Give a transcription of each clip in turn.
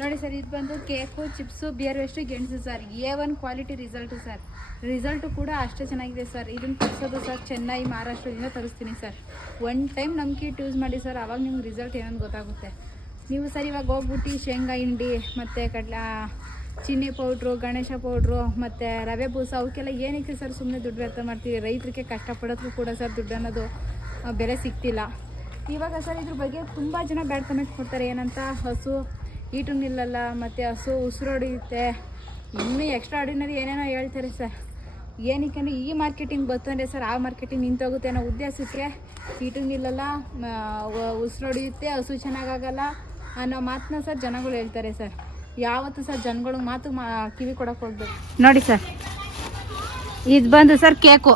ನೋಡಿ ಸರ್, ಇದು ಬಂದು ಕೇಕು, ಚಿಪ್ಸು ಬಿಯರ್ ವೇಸ್ಟು ಗೆಣಸು sir. A one quality result sir. Result ಕೂಡ ಅಷ್ಟೇ ಚೆನ್ನಾಗಿದೆ ಸರ್. ಇದನ್ನು ತರಿಸೋದು ಸರ್ ಚೆನ್ನೈ, ಮಹಾರಾಷ್ಟ್ರದಿಂದ ತರಿಸ್ತೀನಿ ಸರ್. ಒನ್ ಟೈಮ್ ನಂಬಿಕೆ ಕಿಟ್ ಯೂಸ್ ಮಾಡಿ ಸರ್, ಅವಾಗ ನಿಮ್ಗೆ ರಿಸಲ್ಟ್ ಏನಂತ ಗೊತ್ತಾಗುತ್ತೆ. ನೀವು ಸರ್ ಇವಾಗ ಹೋಗ್ಬಿಟ್ಟು ಶೇಂಗಾ, ಹಿಂಡಿ ಮತ್ತು ಕಡ್ಲ ಚಿನ್ನಿ ಪೌಡ್ರು ಗಣೇಶ ಪೌಡ್ರು ಮತ್ತು ರವೆ ಬೂಸ, ಅವಕ್ಕೆಲ್ಲ ಏನಕ್ಕೆ ಸರ್ ಸುಮ್ಮನೆ ದುಡ್ಡು ವ್ಯರ್ಥ ಮಾಡ್ತೀವಿ ರೈತರಿಗೆ ಕಷ್ಟಪಡೋದ್ರೂ ಕೂಡ ಸರ್ ದುಡ್ಡು ಅನ್ನೋದು ಬೆಲೆ ಸಿಗ್ತಿಲ್ಲ. ಇವಾಗ ಸರ್ ಇದ್ರ ಬಗ್ಗೆ ತುಂಬ ಜನ ಬ್ಯಾಡ್ ಕಮೆಂಟ್ ಕೊಡ್ತಾರೆ. ಏನಂತ? ಹಸು ಈಟು ನಿಲ್ಲಲ್ಲ, ಮತ್ತು ಹಸು ಉಸಿರೊಡಿಯುತ್ತೆ. ಇನ್ನೂ ಎಕ್ಸ್ಟ್ರಾ ಆರ್ಡಿನರಿ ಏನೇನೋ ಹೇಳ್ತಾರೆ ಸರ್ ಏನಕ್ಕೆ ಈ ಮಾರ್ಕೆಟಿಂಗ್ ಬರ್ತಂದ್ರೆ ಸರ್ ಆ ಮಾರ್ಕೆಟಿಂಗ್ ನಿಂತೋಗುತ್ತೆ ಅನ್ನೋ ಉದ್ದೇಶಕ್ಕೆ ಈಟು ನಿಲ್ಲಲ್ಲ ಉಸಿರೊಡೆಯುತ್ತೆ, ಹಸು ಚೆನ್ನಾಗಾಗಲ್ಲ ಅನ್ನೋ ಮಾತನ್ನ ಸರ್ ಜನಗಳು ಹೇಳ್ತಾರೆ ಸರ್ ಯಾವತ್ತು ಸರ್ ಜನಗಳಿಗೆ ಮಾತು ಕಿವಿ ಕೊಡೋಕೆ ಹೋಗ್ಬೇಕು. ನೋಡಿ ಸರ್ ಇದು ಬಂದು ಸರ್ ಕೇಕು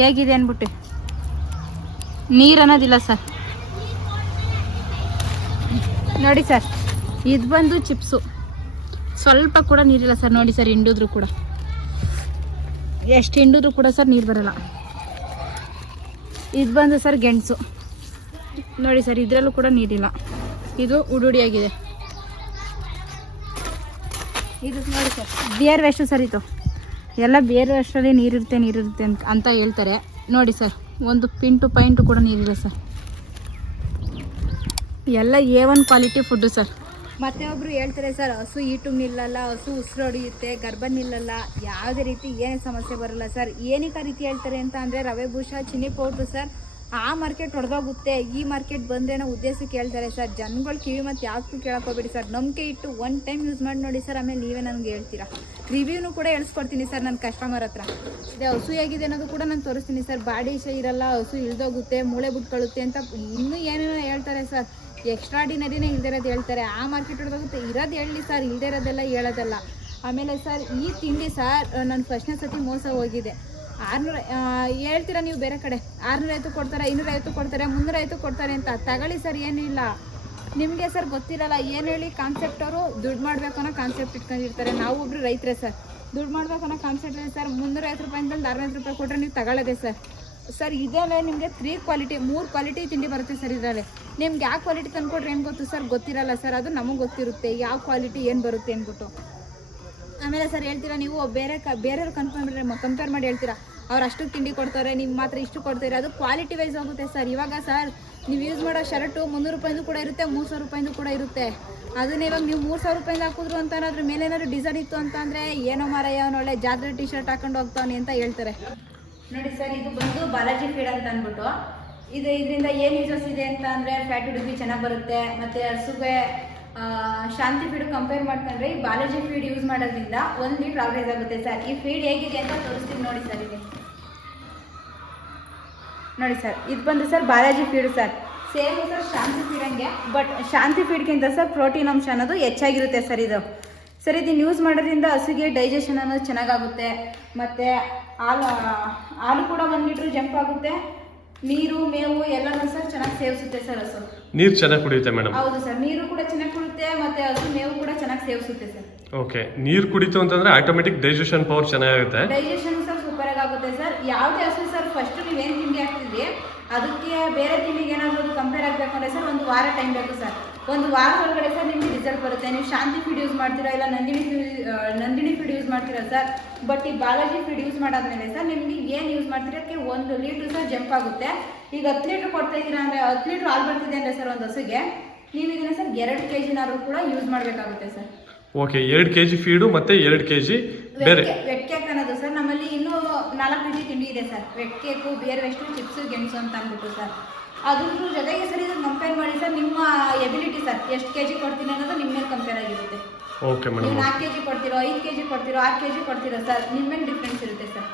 ಹೇಗಿದೆ ಅಂದ್ಬಿಟ್ಟು ನೀರು ಅನ್ನೋದಿಲ್ಲ ಸರ್ ನೋಡಿ ಸರ್, ಇದು ಬಂದು ಚಿಪ್ಸು. ಸ್ವಲ್ಪ ಕೂಡ ನೀರಿಲ್ಲ ಸರ್, ನೋಡಿ ಸರ್, ಹಿಂಡಿದ್ರು ಕೂಡ. ಎಷ್ಟು ಹಿಂಡಿದ್ರು ಕೂಡ ಸರ್, ನೀರು ಬರಲ್ಲ. ಇದು ಬಂದು ಸರ್, ಗೆಣಸು. ನೋಡಿ ಸರ್, ಇದರಲ್ಲೂ ಕೂಡ ನೀರಿಲ್ಲ. ಇದು ಉಡುಡಿಯಾಗಿದೆ. ಇದು ನೋಡಿ ಸರ್, ಬಿಯರ್ ವೇಸ್ಟು ಸರ್ ಇದು. ಎಲ್ಲ ಬೇರೆ ಅಷ್ಟರಲ್ಲಿ ನೀರಿರುತ್ತೆ ನೀರಿರುತ್ತೆ ಅಂತ ಅಂತ ಹೇಳ್ತಾರೆ. ನೋಡಿ ಸರ್, ಒಂದು ಪಿಂಟು ಪಾಯಿಂಟು ಕೂಡ ನೀರಿಲ್ಲ ಸರ್. ಎಲ್ಲ A one quality food sir ಮತ್ತೆ ಒಬ್ರು ಹೇಳ್ತಾರೆ, ಸರ್, ಹಸು ಈಟು ನಿಲ್ಲಲ್ಲ, ಹಸು ಉಸಿರೊಡೆಯುತ್ತೆ ಗರ್ಭ ನಿಲ್ಲಲ್ಲ, ಯಾವುದೇ ರೀತಿ ಏನೇ ಸಮಸ್ಯೆ ಬರಲ್ಲ, ಸರ್. ಏನಕ್ಕೆ ಆ ರೀತಿ ಹೇಳ್ತಾರೆ ಅಂತ ಅಂದರೆ ರವೆ ಭೂಷ ಚಿನ್ನಿ ಪೌಡ್ರು, ಸರ್. ಆ ಮಾರ್ಕೆಟ್ ಹೊಡೆದೋಗುತ್ತೆ ಈ ಮಾರ್ಕೆಟ್ ಬಂದೇನೋ ಉದ್ದೇಶಕ್ಕೆ ಹೇಳ್ತಾರೆ ಸರ್. ಜನಗಳು ಕಿವಿ ಮತ್ತು ಯಾವತ್ತೂ ಕೇಳೋಕೋಬೇಡಿ ಸರ್. ನಂಬಿಕೆ ಇಟ್ಟು ಒನ್ ಟೈಮ್ ಯೂಸ್ ಮಾಡಿ ನೋಡಿ, ಸರ್. ಆಮೇಲೆ ನೀವೇ ನನಗೆ ಹೇಳ್ತೀರಾ. ರಿವ್ಯೂನು ಕೂಡ ಹೇಳ್ಸ್ಕೊಡ್ತೀನಿ ಸರ್ ನನ್ನ ಕಸ್ಟಮರ್ ಹತ್ರ. ಇದೆ, ಹಸು ಹೇಗಿದೆ ಅನ್ನೋದು ಕೂಡ ನಾನು ತೋರಿಸ್ತೀನಿ, ಸರ್. ಬಾಡಿ ಇರಲ್ಲ ಹಸು ಇಳ್ದೋಗುತ್ತೆ, ಮೂಳೆ ಬಿಟ್ಕೊಳ್ಳುತ್ತೆ ಅಂತ ಇನ್ನೂ ಏನೇನೋ ಹೇಳ್ತಾರೆ, ಸರ್. ಎಕ್ಸ್ಟ್ರಾಡಿನರಿನೇ ಇರೋದು ಹೇಳ್ತಾರೆ. ಆ ಮಾರ್ಕೆಟ್ ಹೊಡೆದೋಗುತ್ತೆ ಇರೋದು ಹೇಳಿ ಸರ್ ಇಲ್ಲದೆ ಇರೋದೆಲ್ಲ ಹೇಳೋದಲ್ಲ. ಆಮೇಲೆ ಸರ್ ಈ ತಿಂಡಿ ಸರ್ ನನ್ನ ಫಸ್ಟ್ನೇ ಸತಿ ಮೋಸ ಹೋಗಿದೆ. ಆರ್ನೂರ ಹೇಳ್ತೀರಾ ನೀವು ಬೇರೆ ಕಡೆ? ಆರುನೂರೈವತ್ತು ಕೊಡ್ತಾರೆ, ಇನ್ನೂರೈವತ್ತು ಕೊಡ್ತಾರೆ, ಮುನ್ನೂರೈವತ್ತು ಕೊಡ್ತಾರೆ ಅಂತ. ತಗೊಳ್ಳಿ ಸರ್ ಏನೂ ಇಲ್ಲ. ನಿಮಗೆ ಸರ್ ಗೊತ್ತಿರಲ್ಲ, ಏನು ಹೇಳಿ ಕಾನ್ಸೆಪ್ಟ್ ಅವರು? ದುಡ್ಡು ಮಾಡಬೇಕು ಅನ್ನೋ ಕಾನ್ಸೆಪ್ಟ್ ಇಟ್ಕೊಂಡಿರ್ತಾರೆ. ನಾವು ಒಬ್ರು ರೈತರೇ ಸರ್ ದುಡ್ಡು ಮಾಡ್ಬೇಕು ಅನ್ನೋ ಕಾನ್ಸೆಪ್ಟ್ ಇದೆ ಸರ್ ಮುನ್ನೂರೈವತ್ತು ಅಂತಂದು ಅರವತ್ತು ರೂಪಾಯಿ ಕೊಟ್ಟರೆ ನೀವು ತಗೊಳ್ಳೋದೆ ಸರ್ ಸರ್ ಇದರಲ್ಲೇ ನಿಮಗೆ ತ್ರೀ ಕ್ವಾಲಿಟಿ ಮೂರು ಕ್ವಾಲಿಟಿ ತಿಂಡಿ ಬರುತ್ತೆ ಸರ್ ಇದರಲ್ಲಿ. ನಿಮ್ಗೆ ಯಾವ ಕ್ವಾಲಿಟಿ ತಂದ್ಕೊಡ್ರಿ ಏನು ಗೊತ್ತು ಸರ್? ಗೊತ್ತಿರಲ್ಲ ಸರ್. ಅದು ನಮಗೆ ಗೊತ್ತಿರುತ್ತೆ. ಯಾವ ಕ್ವಾಲಿಟಿ ಏನು ಬರುತ್ತೆ ಅಂದ್ಬಿಟ್ಟು. ಆಮೇಲೆ ಸರ್ ಹೇಳ್ತೀರಾ, ನೀವು ಬೇರೆ ಕ, ಬೇರೆಯವ್ರು ಕನ್ಫರ್ಮ್ ಕಂಪೇರ್ ಮಾಡಿ ಹೇಳ್ತೀರಾ? ಅವ್ರು ಅಷ್ಟು ತಿಂಡಿ ಕೊಡ್ತಾರೆ ನೀವು ಮಾತ್ರ ಇಷ್ಟು ಕೊಡ್ತೀರಾ? ಅದು ಕ್ವಾಲಿಟಿ ವೈಸ್ ಹೋಗುತ್ತೆ ಸರ್. ಇವಾಗ ಸರ್, ನೀವು ಯೂಸ್ ಮಾಡೋ ಶರ್ಟು ಮುನ್ನೂರು ರೂಪಾಯಿಂದು ಕೂಡ ಇರುತ್ತೆ, ಮೂರು ಸಾವಿರ ರೂಪಾಯಿಂದ ಕೂಡ ಇರುತ್ತೆ. ಅದನ್ನ ಇವಾಗ ನೀವು ಮೂರು ಸಾವಿರ ರೂಪಾಯಿಂದ ಹಾಕಿದ್ರು ಅಂತ ಅದ್ರ ಮೇಲೆ ಏನಾದ್ರು ಡಿಸೈನ್ ಇತ್ತು ಅಂತ ಅಂದರೆ ಏನೋ ಮಾರಯ್ಯ ಅವನೊಳ್ಳೆ ಜಾತ್ರೆ ಟಿ ಶರ್ಟ್ ಹಾಕೊಂಡು ಹೋಗ್ತಾವನಿ ಅಂತ ಹೇಳ್ತಾರೆ. ನೋಡಿ ಸರ್, ಇದು ಬಂದು ಬಾಲಾಜಿ ಫೀಡ್ ಅಂತ ಅಂದ್ಬಿಟ್ಟು. ಇದು, ಇದರಿಂದ ಏನು ಯೂಸಸ್ ಇದೆ ಅಂತ ಅಂದರೆ ಫ್ಯಾಟ್ ಹುಡುಗಿ ಚೆನ್ನಾಗಿ ಬರುತ್ತೆ, ಮತ್ತು ಹಸುಗೆ ಶಾಂತಿ ಫೀಡ್ ಕಂಪೇರ್ ಮಾಡ್ಕೊಂಡ್ರೆ ಈ ಬಾಲಾಜಿ ಫೀಡ್ ಯೂಸ್ ಮಾಡೋದ್ರಿಂದ ಒಂದು ಲೀಟ್ರ್ ಆವ್ರೇಜ್ ಆಗುತ್ತೆ ಸರ್ ಈ ಫೀಡ್ ಹೇಗಿದೆ ಅಂತ ತೋರಿಸ್ತೀನಿ ನೋಡಿ ಸರ್ ಇಲ್ಲಿ. ನೋಡಿ ಸರ್ ಇದು ಬಂದು sir Balaji feed sir same sir Shanti feed ಹಂಗೆ ಬಟ್ ಶಾಂತಿ ಫೀಡ್ಗಿಂತ ಸರ್ ಪ್ರೋಟೀನ್ ಅಂಶ ಅನ್ನೋದು ಹೆಚ್ಚಾಗಿರುತ್ತೆ ಸರ್ ಇದು. ಸರ್ ಇದನ್ನು ಯೂಸ್ ಮಾಡೋದ್ರಿಂದ ಹಸುಗೆ ಡೈಜೆಷನ್ ಅನ್ನೋದು ಚೆನ್ನಾಗಾಗುತ್ತೆ, ಮತ್ತು ಹಾಲು ಹಾಲು ಕೂಡ ಒಂದು ಲೀಟ್ರ್ ಜಂಪ್ ಆಗುತ್ತೆ. ನೀರು ಮೇವು ಎಲ್ಲನೂ ಸರ್ ಚೆನ್ನಾಗಿ ಸೇವಿಸುತ್ತೆ ಸರ್ ಹಸು. ನೀರು ಚೆನ್ನಾಗಿ ಕುಡಿಯುತ್ತೆ ಮೇಡಮ್. ಹೌದು ಸರ್ ನೀರು ಕೂಡ ಚೆನ್ನಾಗಿ ಕುಡಿಯುತ್ತೆ ಮತ್ತೆ ಹಸು ಮೇವು ಕೂಡ ಚೆನ್ನಾಗಿ ಸೇವಿಸುತ್ತೆ ಸರ್. ಓಕೆ ನೀರು ಕುಡಿತು ಅಂತಂದ್ರೆ ಆಟೋಮೆಟಿಕ್ ಡೈಜೆಷನ್ ಪವರ್ ಚೆನ್ನಾಗಿರುತ್ತೆ ಡೈಜೆಷನ್ ಸರ್ ಸೂಪರ್ ಆಗಿ ಆಗುತ್ತೆ ಸರ್. ಯಾವುದೇ ಹಸು ಸರ್ ಫಸ್ಟ್ ನೀವೇನು ತಿಂಡಿ ಹಾಕ್ತಿದ್ರಿ ಅದಕ್ಕೆ ಬೇರೆ ತಿಂಡಿಗೆ ಏನಾದರೂ ಕಂಪೇರ್ ಆಗಬೇಕು ಅಂದರೆ ಸರ್ ಒಂದು ವಾರ ಟೈಮ್ ಬೇಕು ಸರ್. ಒಂದು ವಾರ ಒಳಗಡೆ ಸರ್ ನಿಮಗೆ ರಿಸಲ್ಟ್ ಬರುತ್ತೆ. ನೀವು ಶಾಂತಿ ಫೀಡ್ ಯೂಸ್ ಮಾಡ್ತೀರಾ ಇಲ್ಲ ನಂದಿನಿ ನಂದಿನಿ ಫೀಡ್ ಮಾಡ್ತೀರಾ ಸರ್? ಬಟ್ ಈ ಬಾಲಾಜಿ ಫೀಡ್ ಯೂಸ್ ಮಾಡಾದ್ಮೇಲೆ ಸರ್ ನಿಮಗೆ ಏನು ಯೂಸ್ ಮಾಡ್ತೀರಾ? ಅದಕ್ಕೆ ಒಂದು ಲೀಟ್ರ್ ಸರ್ ಜಂಪ್ ಆಗುತ್ತೆ. ಈಗ ಹತ್ತು ಲೀಟ್ರ್ ಕೊಡ್ತಾ ಇದ್ದೀರಾ ಅಂದರೆ ಹತ್ತು ಲೀಟ್ರ್ ಹಾಲು ಬರ್ತಿದೆ ಅಂದರೆ ಸರ್ ಒಂದು ಹಸುಗೆ ನೀವು ಇದನ್ನ ಸರ್ ಎರಡು ಕೆ ಜಿನಾದ್ರೂ ಕೂಡ ಯೂಸ್ ಮಾಡಬೇಕಾಗುತ್ತೆ ಸರ್. ಓಕೆ ಎರಡು ಕೆ ಜಿ ಫೀಡು ಮತ್ತೆ ಎರಡು ಕೆ ಜಿ ಬೇರೆ. ವೆಟ್ ಕೇಕ್ ಅನ್ನೋದು ಸರ್? ನಮ್ಮಲ್ಲಿ ಇನ್ನೂ ನಾಲ್ಕು ರೀತಿ ತಿಂಡಿ ಇದೆ sir. Wet cake beer waste chips ಗೆಣಸು ಅಂತ ಅಂದ್ಬಿಟ್ಟು ಸರ್. ಅದ್ರ ಜೊತೆಗೆ ಸರ್ ಇದನ್ನು ಕಂಪೇರ್ ಮಾಡಿ ಸರ್ ನಿಮ್ಮ ಎಬಿಲಿಟಿ ಸರ್. ಎಷ್ಟು ಕೆ ಜಿ ಕೊಡ್ತೀನಿ ಅನ್ನೋದು ನಿಮ್ಮ ಮೇಲೆ ಕಂಪೇರ್ ಆಗಿರುತ್ತೆ. ಓಕೆ ನೀವು ಮೇಡಮ್ ನಾಲ್ಕು ಕೆ ಜಿ ಕೊಡ್ತೀರೋ ಐದು ಕೆ ಜಿ ಕೊಡ್ತೀರೋ ಆರು ಕೆ ಜಿ ಕೊಡ್ತೀರೋ ಸರ್ ನಿಮ್ಮ ಮೇಲೆ ಡಿಫ್ರೆನ್ಸ್ ಇರುತ್ತೆ sir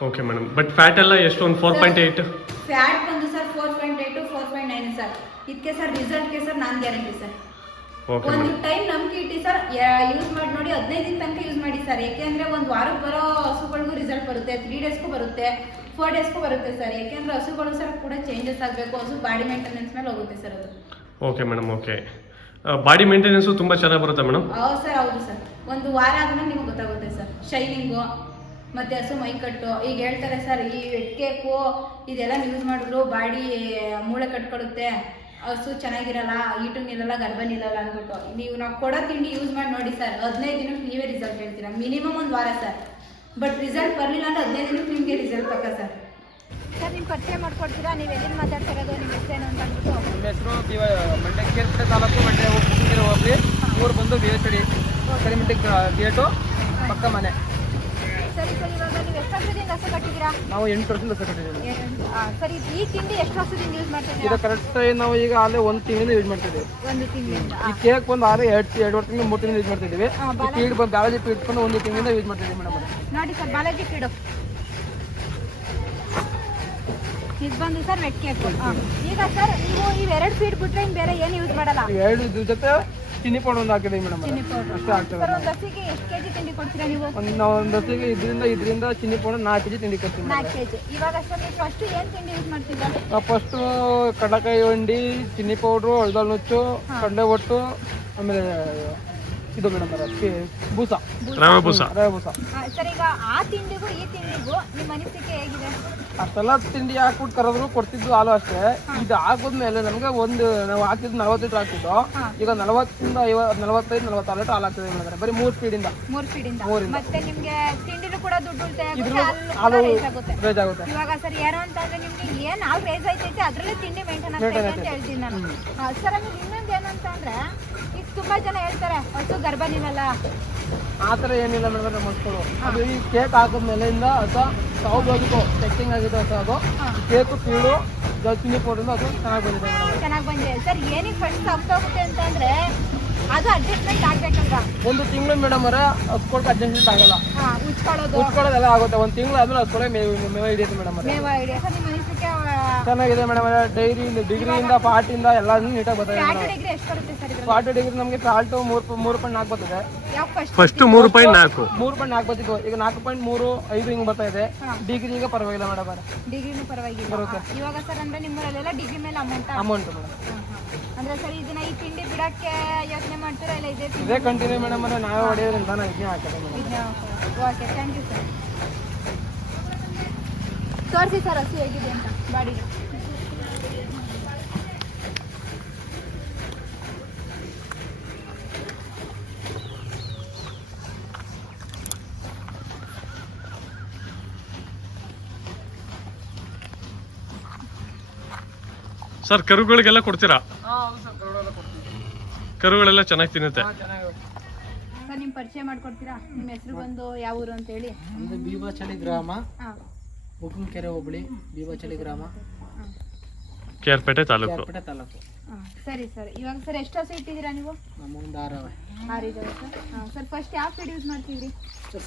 okay madam but fat ಎಲ್ಲ ಎಷ್ಟು? ಒಂದು ಫೋರ್ ಪಾಯಿಂಟ್ ಏಯ್ಟ್ ಫ್ಯಾಟ್ ಬಂದು sir four point eight four point nine sir ಇದಕ್ಕೆ ಸರ್ ರಿಸಲ್ಟ್ಗೆ ಸರ್ ನಾನು ಗ್ಯಾರಂಟಿ ಸರ್ ಓಕೆ ಒಂದು ಮೇಡಮ್ ಟೈಮ್ ನಂಬಿಕೆ ಇಟ್ಟು ಸರ್ ಯೂಸ್ ಮಾಡಿ ನೋಡಿ ಹದಿನೈದು ದಿನ ತನಕ ಯೂಸ್ ಮಾಡಿ ಸರ್ ಯಾಕೆಂದ್ರೆ ಒಂದು ವಾರಕ್ಕೆ ಬರೋ ಹಸುಗಳಿಗೂ ರಿಸಲ್ಟ್ ಬರುತ್ತೆ ತ್ರೀ ಡೇಸ್ಗೂ ಬರುತ್ತೆ ಫೋರ್ ಡೇಸ್ಗೂ ಬರುತ್ತೆ ಸರ್ ಯಾಕೆಂದ್ರೆ ಹಸುಗಳು ಸರ್ ಕೂಡ ಚೇಂಜಸ್ ಆಗಬೇಕು. ಹಸು ಬಾಡಿ ಮೇಂಟೆನೆನ್ಸ್ ಮೇಲೆ ಹೋಗುತ್ತೆ ಸರ್ ಅದು. Okay madam okay body maintenance ತುಂಬಾ ಚೆನ್ನಾಗಿ ಬರುತ್ತೆ ಮೇಡಮ್ ಹೌದು ಸರ್ ಹೌದು ಸರ್ ಒಂದು ವಾರ ಆದ್ಮೇಲೆ ನಿಮ್ಗೆ ಗೊತ್ತಾಗುತ್ತೆ ಸರ್ ಶೈನಿಂಗು ಮತ್ತೆ ಹಸು ಮೈಕಟ್ಟು, ಈಗ ಹೇಳ್ತಾರೆ ಸರ್ ಈ ಕೇಕು ಇದೆಲ್ಲ ಯೂಸ್ ಮಾಡಿದ್ರು, ಬಾಡಿ ಮೂಳೆ ಕಟ್ಕೊಳುತ್ತೆ. ಹಸು ಚೆನ್ನಾಗಿರಲ್ಲ, ಈಟು ನಿಲ್ಲಲ್ಲ, ಗರ್ಭ ನಿಲ್ಲಲ್ಲ ಅಂದ್ಬಿಟ್ಟು. ನೀವು ನಾವು ಕೊಡೋ ತಿಂಡಿ ಯೂಸ್ ಮಾಡಿ ನೋಡಿ ಸರ್ ಹದಿನೈದು ದಿನಕ್ಕೆ ನೀವೇ ರಿಸಲ್ಟ್ ಹೇಳ್ತೀರಾ? ಮಿನಿಮಮ್ ಒಂದು ವಾರ ಸರ್ ಬಟ್ ರಿಸಲ್ಟ್ ಬರಲಿಲ್ಲ ಅಂದ್ರೆ ಹದಿನೈದು ದಿನಕ್ಕೆ ನಿಮಗೆ ರಿಸಲ್ಟ್ ಪಕ್ಕ ಸರ್ ಸರ್ ನಿಮ್ಮ ಪರಿಚಯ ಮಾಡ್ಕೊಡ್ತೀರಾ? ನೀವು ಎಲ್ಲಿಂದ ಮಾತಾಡ್ತಿರೋದು? ನಿಮ್ಮ ಹೆಸರೇನು ಅಂತ ಅಂದ್ಬಿಟ್ಟು. ನಮ್ಮ ಹೆಸರು ಮಂಡ್ಯ ತಾಲೂಕು ಮಂಡ್ಯ ಊರು ಹೋಗ್ಲಿ ಊರು ಬಂದು ಬಿ ಎಚ್ ಡಿ ಗೇಟು ಪಕ್ಕ ಮನೆ. ಸರಿ ಸರ್ ಇವಾಗ ನೀವು ಎಷ್ಟು ವರ್ಷದಿಂದ ಹಸು ಕಟ್ಟಿದ್ದೀರಾ? ನಾವು ಎಂಟು ವರ್ಷದಿಂದ ಕಟ್ಟಿದ್ದೀವಿ. ಏನು- ಆ, ಸರ್ ಈ ತಿಂಡಿ ಎಷ್ಟು ವರ್ಷದಿಂದ ಯೂಸ್ ಇದು ಮಾಡ್ತಿದ್ದೀರಾ ಕರೆಕ್ಟ್ ನಾವು ಈಗ ಅಲ್ಲೇ ಒಂದು ತಿಂಗಳಿಂದ ಯೂಸ್ ಮಾಡ್ತಿದ್ದೀವಿ. ಒಂದು ತಿಂಗಳಿಂದ ಈ ಕೇಕ್ ಬಂದು ಆರು ಎರಡು ಎರಡು ತಿಂಗಳು ಮೂರು ತಿಂಗಳು ಯೂಸ್ ಮಾಡ್ತಿದ್ದೀವಿ. ಬಾಲಾಜಿ- ಫೀಡ್ ಬಂದು ಫೀಡ್ ಬಂದು ಒಂದು ತಿಂಗಳಿಂದ ಯೂಸ್ ಮಾಡ್ತಿದ್ದೀವಿ ಮೇಡಮ್. ನೋಡಿ ಸರ್ ಬಾಲಾಜಿ ಫೀಡು ಇದು ಬಂದು ಸರ್ ವೆಟ್ ಕೇಕ್ ಈಗ ಸರ್ ನೀವು ಇವೆರಡು ಫೀಟ್ ಬಿಟ್ರೆ ಇನ್ನು ಬೇರೆ ಏನು ಯೂಸ್ ಮಾಡಲ್ಲ? ಎರಡು ಇದ್ರ ಜೊತೆ ಚಿನ್ನಿ ಪೌಡರ್ ಒಂದು ಹಾಕಿದೆ ಮೇಡಮ್. ಚಿನ್ನಿ ಪೌಡರ್. ಅಷ್ಟೇ ಆಗ್ತದೆ ಸರ್ ಒಂದು ಹಸಿಗೆ ಎಷ್ಟು ಕೆ ಜಿ ತಿಂಡಿ ಕೊಡ್ತೀರಾ ನೀವು? ಒಂದು ನಾವು ಒಂದು ಇದರಿಂದ ಇದರಿಂದ ಚಿನ್ನಿ ಪೌಡರ್ ನಾಲ್ಕು ಕೆ ಜಿ ತಿಂಡಿ ಕೊಡ್ತೀವಿ ನಾಲ್ಕು ಕೆ ಜಿ ಇವಾಗ ಸರ್ ನೀವು ಫಸ್ಟ್ ಏನು ತಿಂಡಿ ಯೂಸ್ ಮಾಡ್ತಿದ್ರಾ ನಾವು ಫಸ್ಟು ಕಡಲೆಕಾಯಿ ಒಂಡಿ ಚಿನ್ನಿ ಪೌಡ್ರು ಹಳದಲ್ ನುಚ್ಚು ಕಡಲೆ ಒಟ್ಟು ಆಮೇಲೆ ಇದು ಮೇಡಮ್ ಬೂಸ. ರವೆ ಬೂಸ. ರವೆ ಬೂಸ. ಆ, ಸರ್ ಈಗ ಆ ತಿಂಡಿಗೂ ಈ ತಿಂಡಿಗೂ ನಿಮ್ಮ ಅನಿಸಿಕೆ ಹೇಗಿದೆ? ಅಷ್ಟೆಲ್ಲ ತಿಂಡಿ ಹಾಕ್ಬಿಟ್ಟು ಕರೆದ್ರು ಕೊಡ್ತಿದ್ದು ಹಾಲು ಅಷ್ಟೇ. ಇದು ಹಾಕಿದ್ಮೇಲೆ ನಮಗೆ ಒಂದು ನಾವು ಹಾಕಿದ್ದು ನಲವತ್ತು ಲೀಟರ್ ಹಾಕ್ತಿದ್ದು. ಈಗ ನಲವತ್ತಿಂದ ಐವತ್ತು ನಲವತ್ತೈದು ನಲವತ್ತಾರು ಲೀಟರ್ ಹಾಲು ಹಾಕ್ತಿದೆ ಮೇಡಮ್ ಬರೀ ಮೂರು ಸ್ಪೀಡಿಂದ. ಮೂರು ಫೀಡಿಂದ. ಮತ್ತೆ ನಿಮಗೆ ತಿಂಡಿನೂ ಕೂಡ ದುಡ್ಡು ಉಳಿತಾಯ ಹಾಲು ಆಗುತ್ತೆ. ರೇಜ್ ಆಗುತ್ತೆ. ಇವಾಗ ಸರ್ ಏನು ಅಂತಂದ್ರೆ ನಿಮ್ಗೆ ಏನ್ ಹಾಲು ರೇಸ್ ಆಯ್ತೈತೆ ಅದ್ರಲ್ಲೇ ತಿಂಡಿ ಮೇಂಟೈನ್ ಆಗ್ತೈತೆ ಅಂತ ಹೇಳ್ತೀನಿ ನಾನು. ಸರ್ ಆಮೇಲೆ ಇನ್ನೊಂದು ಏನಂತ ಅಂದ್ರೆ ಈಗ ತುಂಬಾ ಜನ ಹೇಳ್ತಾರೆ ಹಸು ಗರ್ಭ ನಿಲ್ಲಲ್ಲ ಆ ಥರ ಏನಿಲ್ಲ ಮೇಡಮ್ ನಮ್ಮ ಮಕ್ಕಳು ಅದು ಈ ಕೇಕ್ ನೆಲೆಯಿಂದ ಅಥವಾ ಸೌದೋದಕ್ಕೂ ಟೆಸ್ಟಿಂಗ್ ಆಗಿದೆ ಅಥವಾ ಅದು. ಕೇಕು ಕೀಳು ಚಿನ್ನಿ ಕೊಡೋದು ಅದು ಚೆನ್ನಾಗಿ ಬಂದಿದೆ ಚೆನ್ನಾಗಿ ಬಂದಿದೆ. ಸರ್ ಏನಿಗೆ ಫಸ್ಟ್ ಹೋಗುತ್ತೆ ಅಂತ ಅಂದ್ರೆ ಅದು ಅಡ್ಜಸ್ಟ್ಮೆಂಟ್ ಆಗ್ಬೇಕಲ್ವ ಒಂದು ತಿಂಗಳು ಮೇಡಮ್ ಅವರೇ ಹಸ್ಕೊಳಕ್ಕೆ ಅಡ್ಜಸ್ಟ್ಮೆಂಟ್ ಆಗಲ್ಲ. ಹಾ ಉಚ್ಕೊಳ್ಳೋದು ಉಟ್ಕೊಳ್ಳೋದೆಲ್ಲ ಆಗುತ್ತೆ ಒಂದು ತಿಂಗಳು ಆದ್ಮೇಲೆ ಹಸ್ಕೊಳಕ್ಕೆ ಮೇವ ಮೇವ ಹಿಡಿಯುತ್ತೆ ಮೇಡಮ್ ಅವರೇ. ಮೇವ ಐಡಿಯಾ ಸರ್ ನಿಮ್ಮ ಅನಿಸಿಕೆ ಚೆನ್ನಾಗಿದೆ ಮೇಡಮ್ ಡೈರಿಯಿಂದ ಡಿಗ್ರಿಯಿಂದ ಪಾಟಿಂದ ಎಲ್ಲಾನು ನೀಟಾಗಿ ಬರ್ತದೆ ಫ್ಯಾಟ್ ಡಿಗ್ರಿ ಎಷ್ಟು ಬರುತ್ತೆ ಸರ್ ಡಿಗ್ರಿ ನಮಗೆ ಪಾಲ್ಟು ಮೂರು ಮೂರು ಪಾಯಿಂಟ್ ನಾಲ್ಕು ಬರ್ತದೆ. ಯಾವ ಫಸ್ಟ್ ಫಸ್ಟ್ ಮೂರು ಪಾಯಿಂಟ್ ನಾಲ್ಕು. ಮೂರು ಪಾಯಿಂಟ್ ನಾಲ್ಕು ಬರ್ತಿತ್ತು. ಈಗ ನಾಲ್ಕು ಪಾಯಿಂಟ್ ಮೂರು ಐದು ಹಿಂಗೆ ಬರ್ತಾ ಇದೆ. ಡಿಗ್ರಿ ಈಗ ಪರವಾಗಿಲ್ಲ ಮೇಡಮ್ ಅವರ. ಡಿಗ್ರಿನೂ ಪರವಾಗಿಲ್ಲ. ಹಾ. ಇವಾಗ ಸರ್ ಅಂದ್ರೆ ನಿಮ್ಮಲ್ಲೆಲ್ಲ ಡಿಗ್ರಿ ಮೇಲೆ ಅಮೌಂಟ್ ಅಮೌಂಟ್ ಮೇಡಮ್ ಅಂದ್ರೆ ಸರ್ ಇದನ್ನ ಈ ತಿಂಡಿ ಬಿಡಕ್ಕೆ ಯೋಚನೆ ಮಾಡ್ತೀರಾ ಇಲ್ಲ ಇದೇ ಇದೇ ಕಂಟಿನ್ಯೂ ಮೇಡಮ್ ಅವರೇ ನಾವೇ ಹೊಡೆಯೋದ್ರಿಂದ ನಾನು ಇದನ್ನೇ ಹಾಕಿದೆ madam okay thank you sir ತೋರಿಸಿ ಸರ್ ಹಸು ಹೇಗಿದೆ ಅಂತ. ಬಾಡಿಗೆ ಸರ್ ಕರುಗಳಿಗೆಲ್ಲ ಕೊಡ್ತೀರಾ ಹಾಂ ಹೌದು ಸರ್ ಕರೋಡೆಲ್ಲ ಕೊಡ್ತೀವಿ ಕರುಗಳೆಲ್ಲ ಚೆನ್ನಾಗಿ ತಿನ್ನುತ್ತೆ. ಸರ್ ನಿಮ್ಮ ಪರಿಚಯ ಮಾಡ್ಕೊಡ್ತೀರಾ? ನಿಮ್ಮ ಹೆಸರು ಬಂದು ಯಾವ ಊರು ಅಂತ ಹೇಳಿ ನಮ್ಮದು ಬೀಬಾಚಳಿ ಗ್ರಾಮ. ಹಾಂ. ಕೆರೆ ಹೋಬಳಿ ಬೀಬಾಚಳಿ ಗ್ರಾಮ. ಹಾಂ. ಕೇರ್ಪೇಟೆ ತಾಲೂಕು. ಕೇರ್ಪೇಟೆ ತಾಲೂಕು. ಹಾಂ ಸರಿ ಸರ್. ಇವಾಗ ಸರ್ ಎಷ್ಟು ಹಸು ಇಟ್ಟಿದ್ದೀರಾ ನೀವು? ನಮ್ಮ ಒಂದು ಆರವೆ. ಆರು ಇದಾವೆ ಸರ್? ಹಾಂ ಸರ್ ಫಸ್ಟ್ ಯಾವ ಫೀಡ್ ಯೂಸ್ ಮಾಡ್ತೀವಿ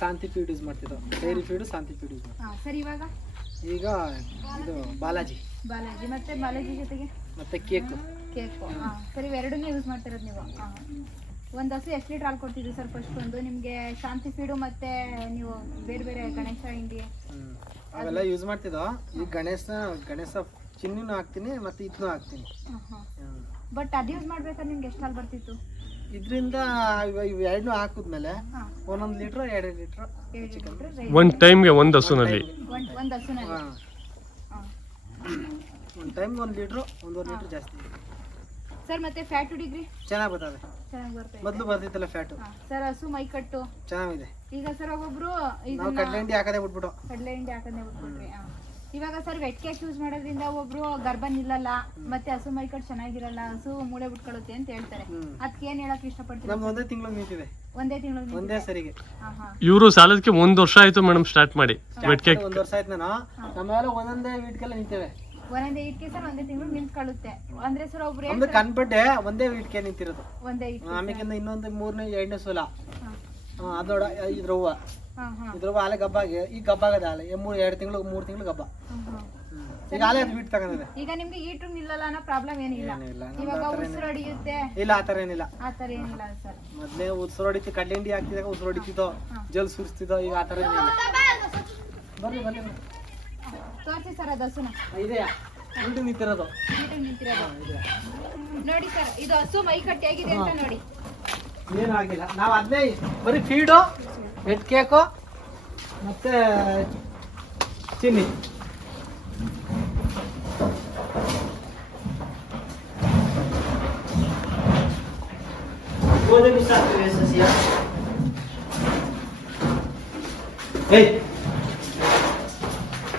Shanti feed use ಮಾಡ್ತಿದ್ದೋ. Dairy feed Shanti feed use ಮಾಡ್ತೀವಿ ಹಾಂ ಸರ್ ಇವಾಗ? ಈಗ ಇದು ಬಾಲಾಜಿ. ಬಾಲಾಜಿ. ಮತ್ತೆ ಬಾಲಾಜಿ ಜೊತೆಗೆ? ಮತ್ತೆ ಕೇಕ್. ಕೇಕು. ಹಾಂ ಸರ್ ಇವೆರಡನ್ನೂ ಯೂಸ್ ಮಾಡ್ತಿರೋದು ನೀವು. ಹಾಂ ಒಂದು ಹಸು ಎಷ್ಟು ಲೀಟ್ರ್ ಹಾಲು ಕೊಡ್ತಿದ್ರಿ ಸರ್ ಫಸ್ಟ್ ಒಂದು? ನಿಮಗೆ ಶಾಂತಿ ಫೀಡು ಮತ್ತೆ ನೀವು ಬೇರೆ ಬೇರೆ ಗಣೇಶ ಹಿಂಡಿ? ಅವೆಲ್ಲ ಯೂಸ್ ಮಾಡ್ತಿದ್ದೋ ಈ ಗಣೇಶ ಗಣೇಶ ಚಿನ್ನಿನೂ ಹಾಕ್ತೀನಿ ಮತ್ತೆ ಇದನ್ನೂ ಹಾಕ್ತೀನಿ. ಬಟ್ ಅದು ಯೂಸ್ ಮಾಡ್ಬೇಕಾದ್ರೆ ನಿಮ್ಗೆ ಎಷ್ಟು ಹಾಲು ಬರ್ತಿತ್ತು? ಇದರಿಂದ ಇವು ಎರಡನ್ನೂ ಹಾಕಿದ್ಮೇಲೆ ಒಂದೊಂದು ಲೀಟ್ರ್ ಎರಡು ಲೀಟ್ರ್ ಒಂದು ಟೈಮ್ಗೆ ಒಂದು ಹಸುನಲ್ಲಿ. ಒಂದು ಹಸುನಲ್ಲಿ. ಹಾಂ. ಹಾಂ. ಒಂದು ಟೈಮ್ ಒಂದು ಲೀಟ್ರು ಒಂದೂವರೆ ಲೀಟ್ರ್ ಜಾಸ್ತಿ. ಸರ್ ಮತ್ತೆ ಫ್ಯಾಟು ಡಿಗ್ರಿ ಚೆನ್ನಾಗಿ ಬರ್ತದೆ ಚೆನ್ನಾಗಿ ಮೊದಲು ಬರ್ತಿತ್ತಲ್ಲ ಫ್ಯಾಟು ಸರ್ ಹಸು ಮೈಕಟ್ಟು ಚೆನ್ನಾಗಿದೆ. ಈಗ ಸರ್ ಒಬ್ಬೊಬ್ರು ನಾವು ಕಡಲೆ ಹಿಂಡಿ ಹಾಕದೆ ಬಿಟ್ಬಿಟ್ಟು. ಕಡಲೆ ಹಿಂಡಿ ಹಾಕದೇ ಬಿಟ್ಬಿಟ್ರಿ ಇವಾಗ ಸರ್ ವೆಟ್ಕೆ ಯೂಸ್ ಮಾಡೋದ್ರಿಂದ ಒಬ್ರು ಗರ್ಭ ನಿಲ್ಲಲ್ಲ ಮತ್ತೆ ಹಸು ಮೈಕಟ್ಟು ಚೆನ್ನಾಗಿರಲ್ಲ ಹಸು ಮೂಳೆ ಬಿಟ್ಕೊಳ್ಳುತ್ತೆ ಅಂತ ಹೇಳ್ತಾರೆ. ಅದಕ್ಕೆ ಏನ್ ಹೇಳಕ್ ಇಷ್ಟಪಡ್ತೀವಿ ನಮ್ದು ಒಂದೇ ತಿಂಗಳು ನಿಂತಿದೆ. ಒಂದೇ ತಿಂಗಳು ಒಂದೇ ಸರಿಗೆ. ಇವರು ಸಾಲದಕ್ಕೆ ಒಂದ್ ವರ್ಷ ಆಯ್ತು ಮೇಡಮ್ ಸ್ಟಾರ್ಟ್ ಮಾಡಿ. ಒಂದು ವರ್ಷ ಆಯ್ತು ನಾನು. ನಮ್ಮೆಲ್ಲ ಒಂದೊಂದೇ ವೀಟ್ಗೆಲ್ಲ ನಿಂತೇವೆ. ಒಂದೇ ಇಟ್ಕೆ ಸರ್ ಒಂದೇ ತಿಂಗಳು ನಿಂತ್ಕೊಳ್ಳುತ್ತೆ ಅಂದ್ರೆ ಸರ್ ಒಬ್ರು ಒಂದು ಕನ್ಬಿಟ್ಟೆ ಒಂದೇ ಇಟ್ಕೆ ನಿಂತಿರೋದು. ಒಂದೇ ಇಟ್ಕೆ ಆಮೇಕಿಂದ ಇನ್ನೊಂದು ಮೂರನೇ ಎರಡನೇ ಸೋಲ. ಅದೋಡ ಇದ್ರ ಹೂವ ಹಾಂ ಹಾಂ. ಇದ್ರ ಹೂವ ಗಬ್ಬ ಗಬ್ಬಾಗಿ ಈಗ ಗಬ್ಬಾಗದ ಹಾಲೆ ಮೂರು ಎರಡು ತಿಂಗಳು ಮೂರು ತಿಂಗಳು ಗಬ್ಬ. ಹಾಂ ಹಾಂ ಈಗ ಹಾಲೆ ಅದು ಬಿಟ್ಟು ತಗೊಂಡಿದೆ ಈಗ ನಿಮ್ಗೆ ಈಟು ನಿಲ್ಲಲ್ಲ ಅನ್ನೋ ಪ್ರಾಬ್ಲಮ್ ಏನಿಲ್ಲ. ಇವಾಗ ಉಸಿರು ಹೊಡಿಯುತ್ತೆ. ಇಲ್ಲ ಆತರ ಏನಿಲ್ಲ. ಆತರ ಏನಿಲ್ಲ ಸರ್. ಮೊದಲೇ ಉಸಿರು ಹೊಡಿತಿ ಹಾಕ್ತಿದಾಗ ಉಸಿರು ಹೊಡಿತಿದ್ದೋ ಜಲ್ ಸುರಿಸ್ತಿದ್ದೋ ಈಗ ಆತರ ಏನಿಲ್ಲ. ಬರ್ರಿ ಬರ್ರಿ. ತೋರಿಸಿ ಸರ್ ಅದು ಹಸುನ. ಇದೆಯಾ? ನೀಟಾಗಿ ನಿಂತಿರೋದು. ನೀಟಾಗಿ ನಿಂತಿರೋದು. ನೋಡಿ ಸರ್ ಇದು ಹಸು ಮೈ ಕಟ್ಟಿ ಆಗಿದೆ ಅಂತ ನೋಡಿ. ಏನೂ ನಾವು ಅದನ್ನೇ ಬರೀ ಫೀಡು ವೆಟ್ ಕೇಕು ಮತ್ತೆ ಚಿನ್ನಿ. Podemos estar com essa assim,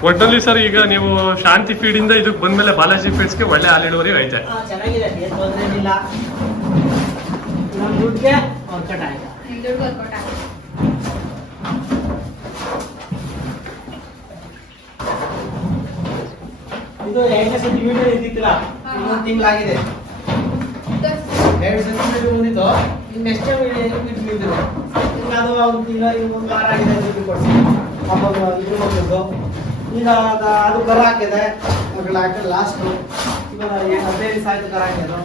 ಒಟ್ಟಲ್ಲಿ ಸರ್ ಈಗ ನೀವು ಶಾಂತಿ ಫೀಡ್ ಇಂದ ಇದಕ್ಕೆ ಬಂದ್ಮೇಲೆ ಬಾಲಾಜಿ ಫೀಡ್ಸ್ಗೆ ಒಳ್ಳೆ ಹಾಲು ಇಳುವರಿ ಐತೆ ಆ, ಚೆನ್ನಾಗಿದೆ. ಏನು ತೊಂದರೆ ಏನಿಲ್ಲ. ದುಡ್ಡಿಗೆ ಆಯ್ತು. ಇದು ಎರಡನೇ ಸತಿ ವಿಡಿಯೋ ಇದ್ದಿತ್ತಿಲ್ಲ ಇನ್ನೊಂದು ತಿಂಗಳಾಗಿದೆ. ಎರಡು ಸೆಂಟಿಮೀಟರ್ ಬಂದಿತ್ತು ಇನ್ನು ನೆಕ್ಸ್ಟ್ ಟೈಮ್ ನಿಂತಿದೆ ಈಗ ಅದು ಒಂದು ತಿಂಗಳ ಒಂದು ವಾರ ಆಗಿದೆ ದುಡ್ಡು ಕೊಡ್ತೀನಿ ಇದು ಈಗ ಅದು ಕರ ಹಾಕಿದೆ. ಹಾಕಿದ್ರೆ ಲಾಸ್ಟು ಏನು ಹದಿನೈದು ದಿವಸ ಆಯ್ತು ಕರ ಹಾಕಿದ್ರು.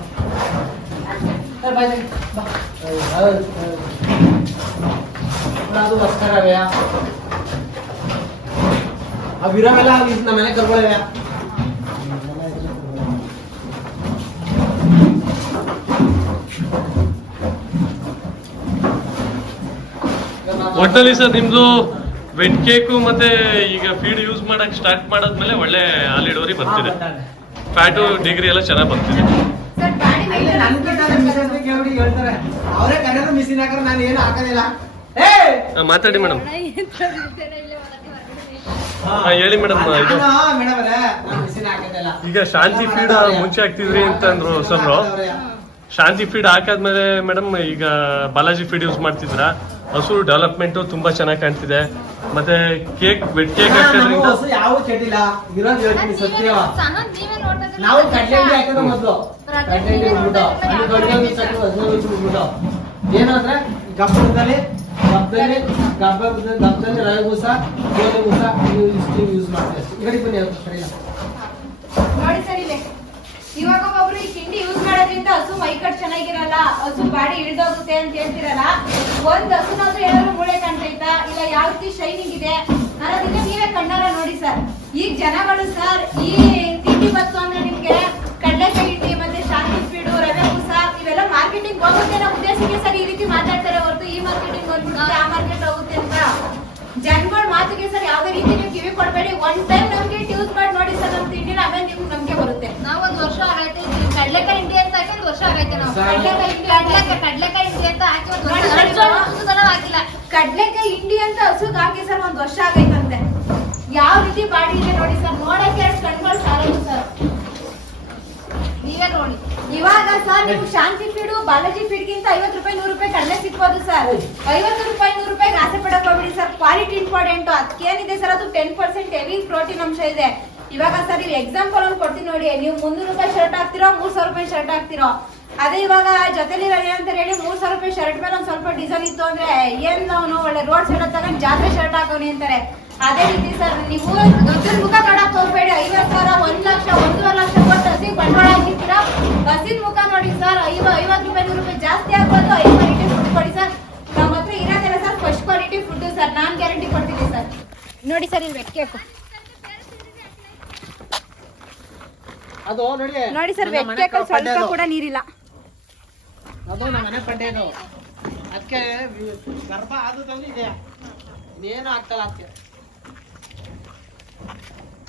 ಅದು ಹೊಸ್ಕರವೇ ಅವು ಇರೋವೆಲ್ಲ ನಮ್ಮ ಮನೆ ಕರ್ಕೊಳ್ಳೇವೆ. ಒಟ್ಟಲ್ಲಿ ಸರ್ ನಿಮ್ದು ವೆಟ್ ಕೇಕು ಮತ್ತೆ ಈಗ ಫೀಡ್ ಯೂಸ್ ಮಾಡಕ್ ಸ್ಟಾರ್ಟ್ ಮಾಡಾದ್ಮೇಲೆ ಒಳ್ಳೆ ಹಾಲು ಇಳುವರಿ ಬರ್ತಿದೆ. ಫ್ಯಾಟು ಡಿಗ್ರಿ ಎಲ್ಲ ಚೆನ್ನಾಗಿ ಬರ್ತಿದೆ. ಮಾತಾಡಿ ಮೇಡಮ್ ಹೇಳಿ ಮೇಡಮ್ ಇದು. ಈಗ ಶಾಂತಿ ಫೀಡ್ ಮುಂಚೆ ಹಾಕ್ತಿದ್ರಿ ಅಂತ ಅಂದ್ರು ಸರ್ ಶಾಂತಿ ಫೀಡ್ ಹಾಕಾದ್ಮೇಲೆ ಮೇಡಮ್ ಈಗ ಬಾಲಾಜಿ ಫೀಡ್ ಯೂಸ್ ಮಾಡ್ತಿದ್ರ? ಹಸು ಡೆವಲಪ್ಮೆಂಟ್ ತುಂಬಾ ಚೆನ್ನಾಗಿ ಕಾಣ್ತಿದೆ. ಮತ್ತೆ ಕೇಕ್ ವೆಟ್ ಕೇಕ್ ಹಾಕೋದ್ರಿಂದ ಯಾವ ಕೆಟ್ಟಿಲ್ಲ ಇರೋದು ಹೇಳ್ತೀನಿ ಸತ್ಯ. ನಾವು ಕಡ್ಲೆ ಹಿಂಡಿ ಮೊದಲು. ಕಡ್ಲೆ ಹಿಂಡಿ ಉಳ್ಬಿಟ್ಟು ಅಲ್ಲಿ ದೊಡ್ಡ ಮಿಸ್ ಹಾಕಿದ್ರೆ ಹದಿನೈದು ನಿಮಿಷ ಉಳ್ಬಿಟ್ಟು ಏನು ಅಂದ್ರೆ ಗಬ್ಬದಲ್ಲಿ ಗಬ್ಬದಲ್ಲಿ ಗಬ್ಬ ಗಬ್ಬದಲ್ಲಿ ರವೆ ಬೂಸ ಗೋಧಿ ಬೂಸ ಇಷ್ಟು ಯೂಸ್ ಮಾಡ್ತೀವಿ. ಈ ಕಡೆ ಬನ್ನಿ ಸರಿ. ನೋಡಿ ಸರ್ ಇವಾಗ ಒಬ್ಬೊಬ್ರು ಈ ತಿಂಡಿ ಯೂಸ್ ಮಾಡೋದ್ರಿಂದ ಹಸು ಮೈಕಟ್ ಚೆನ್ನಾಗಿರಲ್ಲ, ಹಸು ಬಾಡಿ ಇಳಿದೋಗುತ್ತೆ ಅಂತ ಹೇಳ್ತಿರಲ್ಲ, ಒಂದ್ ಹಸುನಾದ್ರೂ ಏನಾದ್ರು ಮೂಳೆ ಕಾಣ್ತೈತಾ? ಇಲ್ಲ ಯಾವ ರೀತಿ ಶೈನಿಂಗ್ ಇದೆ? ಅನ್ನೋದನ್ನ ನೀವೇ ಕಣ್ಣಾರ ನೋಡಿ ಸರ್ ಈಗ ಜನಗಳು ಸರ್ ಈ ತಿಂಡಿ ಬತ್ತು ಅಂದ್ರೆ ನಿಮ್ಗೆ ಕಡಲೆಕಾಯಿ ಹಿಂಡಿ ಮತ್ತೆ ಶಾಂತಿ ಸ್ಪೀಡು ರವೆ ಬೂಸ ಇವೆಲ್ಲ ಮಾರ್ಕೆಟಿಂಗ್ ಹೋಗುತ್ತೆ ಅನ್ನೋ ಉದ್ದೇಶಕ್ಕೆ ಸರ್ ಈ ರೀತಿ ಮಾತಾಡ್ತಾರೆ ಹೊರತು ಈ ಮಾರ್ಕೆಟಿಂಗ್ ಬಂದ್ಬಿಡುತ್ತೆ, ಆ ಮಾರ್ಕೆಟ್ ಹೋಗುತ್ತೆ ಜನಗಳ ಮಾತಿಗೆ ಸರ್ ಯಾವ್ದೇ ರೀತಿ ನೀವು ಕಿವಿ ಕೊಡಬೇಡಿ. ಒನ್ ಟೈಮ್ ನಮಗೆ ಟ್ಯೂಸ್ ಮಾಡಿ ನೋಡಿ ಸರ್ ನಮ್ ತಿಂಡಿ ಆಮೇಲೆ ನಿಮ್ಗೆ ನಂಬಿಕೆ ಬರುತ್ತೆ. ನಾವು ಒಂದು ವರ್ಷ ಆಗೈತೆ ಕಡ್ಲೆಕಾಯಿ ಹಿಂಡಿ ಅಂತ ಹಾಕಿ ಒಂದು ವರ್ಷ ಆಗೈತೆ ನಾವು. ಸರ್. ಕಡ್ಲೆಕಾಯಿ ಹಿಂಡಿ ಕಡ್ಲೆಕಾಯಿ ಕಡ್ಲೆಕಾಯಿ ಹಿಂಡಿ ಅಂತ ಹಾಕಿ ಒಂದ್ ವರ್ಷ ಹಣ್ಣು ಕಡ್ಲೆಕಾಯಿ ಹಿಂಡಿ ಅಂತ ಹಸುಗ್ ಹಾಕಿ ಸರ್ ಒಂದು ವರ್ಷ ಆಗೈತಂತೆ ಯಾವ ರೀತಿ ಬಾಡಿ ಇದೆ ನೋಡಿ ಸರ್ ನೋಡಕ್ಕೆ ಎರಡು ಕಣ್ಗಳು ಸಾಲದು ಸರ್. ನೀವೇ ನೋಡಿ. ಇವಾಗ ಸರ್ ನೀವು ಶಾಂತಿ ಫೀಡು ಬಾಲಾಜಿ ಫೀಡ್ಗಿಂತ ಐವತ್ತು ರೂಪಾಯಿ ನೂರು ರೂಪಾಯಿ ಕಡಿಮೆ ಸಿಗ್ಬೋದು ಸರ್ ಐವತ್ತು ರೂಪಾಯಿ ನೂರು ರೂಪಾಯಿ ಆಸೆ ಪಡಕ್ ಹೋಗ್ಬಿಡಿ ಸರ್ ಕ್ವಾಲಿಟಿ ಇಂಪಾರ್ಟೆಂಟ್ ಅದಕ್ಕೇನಿದೆ ಸರ್ ಅದು ಟೆನ್ ಪರ್ಸೆಂಟ್ ಹೆವಿ ಪ್ರೋಟೀನ್ ಅಂಶ ಇದೆ. ಇವಾಗ ಸರ್ ನೀವು ಎಕ್ಸಾಂಪಲ್ ಒಂದು ಕೊಡ್ತೀನಿ ನೋಡಿ. ನೀವು ಮುನ್ನೂರು ರೂಪಾಯಿ ಶರ್ಟ್ ಹಾಕ್ತಿರೋ ಮೂರ್ ಸಾವಿರ ರೂಪಾಯಿ ಶರ್ಟ್ ಹಾಕ್ತಿರೋ. ಅದೇ ಇವಾಗ ಜೊತೆಲಿ ಅಂತ ಹೇಳಿ ಮೂರ್ ಸಾವಿರ ರೂಪಾಯಿ ಶರ್ಟ್ ಮೇಲೆ ಒಂದ್ ಸ್ವಲ್ಪ ಡಿಸೈನ್ ಇತ್ತು ಅಂದ್ರೆ ಏನ್ ನಾವು ಒಳ್ಳೆ ರೋಡ್ ಸೈಡ್ ತಗೊಂಡ್ ಜಾತ್ರೆ ಶರ್ಟ್ ಹಾಕೋನಿ ಅಂತಾರೆ. ಅದೇ ರೀತಿ ಸರ್ ನೀವು ದೊಡ್ಡ ಮುಖ ನೋಡಕ್ ಹೋಗಬೇಡಿ. ಐವತ್ತು ಸಾವಿರ ಒಂದ್ ಲಕ್ಷ ಒಂದೂವರೆ ಲಕ್ಷ ಕೊಟ್ಟು ಹಸಿಗೆ ಬಂಡವಾಳ ಹಾಕಿರ್ತೀರಾ? ಹಸಿದ ಮುಖ ನೋಡಿ ಸರ್ ಐವ ಐವತ್ತು ರೂಪಾಯಿ ನೂರು ರೂಪಾಯಿ ಜಾಸ್ತಿ ಆಗ್ಬೋದು ಐದು ಕ್ವಾಲಿಟಿ ಫುಡ್ ಕೊಡಿ ಸರ್. ನಮ್ಮ ಹತ್ರ ಇರೋದಿಲ್ಲ sir first quality food sir. ನಾನ್ ಗ್ಯಾರಂಟಿ ಕೊಡ್ತೀನಿ ಸರ್. ನೋಡಿ ಸರ್ ಇಲ್ಲಿ ಕೇಕು ಅದು ನೋಡಿ. ನೋಡಿ ಸರ್ ವೆಟ್ ಮನೆ ಸ್ವಲ್ಪ ಕೂಡ ನೀರಿಲ್ಲ. ಅದು ನಮ್ಮ ಮನೆ ಪಡ್ಡೆ ಅದಕ್ಕೆ ಗರ್ಭ ತಂದು ಇದೆ. ಇನ್ನೇನು ಆಗ್ತಲ್ಲ ಅದಕ್ಕೆ?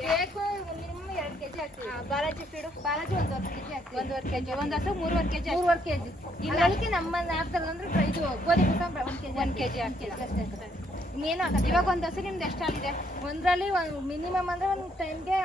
ಕೇಕು ಮಿನಿಮಮ್ ಎರಡ್ ಕೆಜಿ ಹಾಕ್ತೀವಿ. ಬಾಲಾಜಿ ಫೀಡು ಬಾಲಾಜಿ ಒಂದೂವರೆ ಕೆಜಿ ಹಾಕ್ತೀವಿ. ಒಂದೂವರೆ ಕೆಜಿ ಒಂದ್ ಹಸು ಮೂರುವರೆ ಕೆಜಿ ಮೂರುವರೆ ಕೆಜಿ. ಅದಕ್ಕೆ ನಮ್ಮ ಅಂದ್ರೆ ಇದು ಗೋಧಿ ಒಂದ್ ಕೆಜಿ ಒಂದ್ ಕೆಜಿ ಹಾಕ್ತೀವಿ. ಅಷ್ಟೇ ಇನ್ನೇನು ಇವಾಗ ಒಂದ್ ಹಸು ನಿಮ್ದು ಎಷ್ಟಾಗಿದೆ ಒಂದ್ರಲ್ಲಿ ಒಂದು ಮಿನಿಮಮ್ ಅಂದ್ರೆ ಒಂದ್ ಟೈಮ್ಗೆ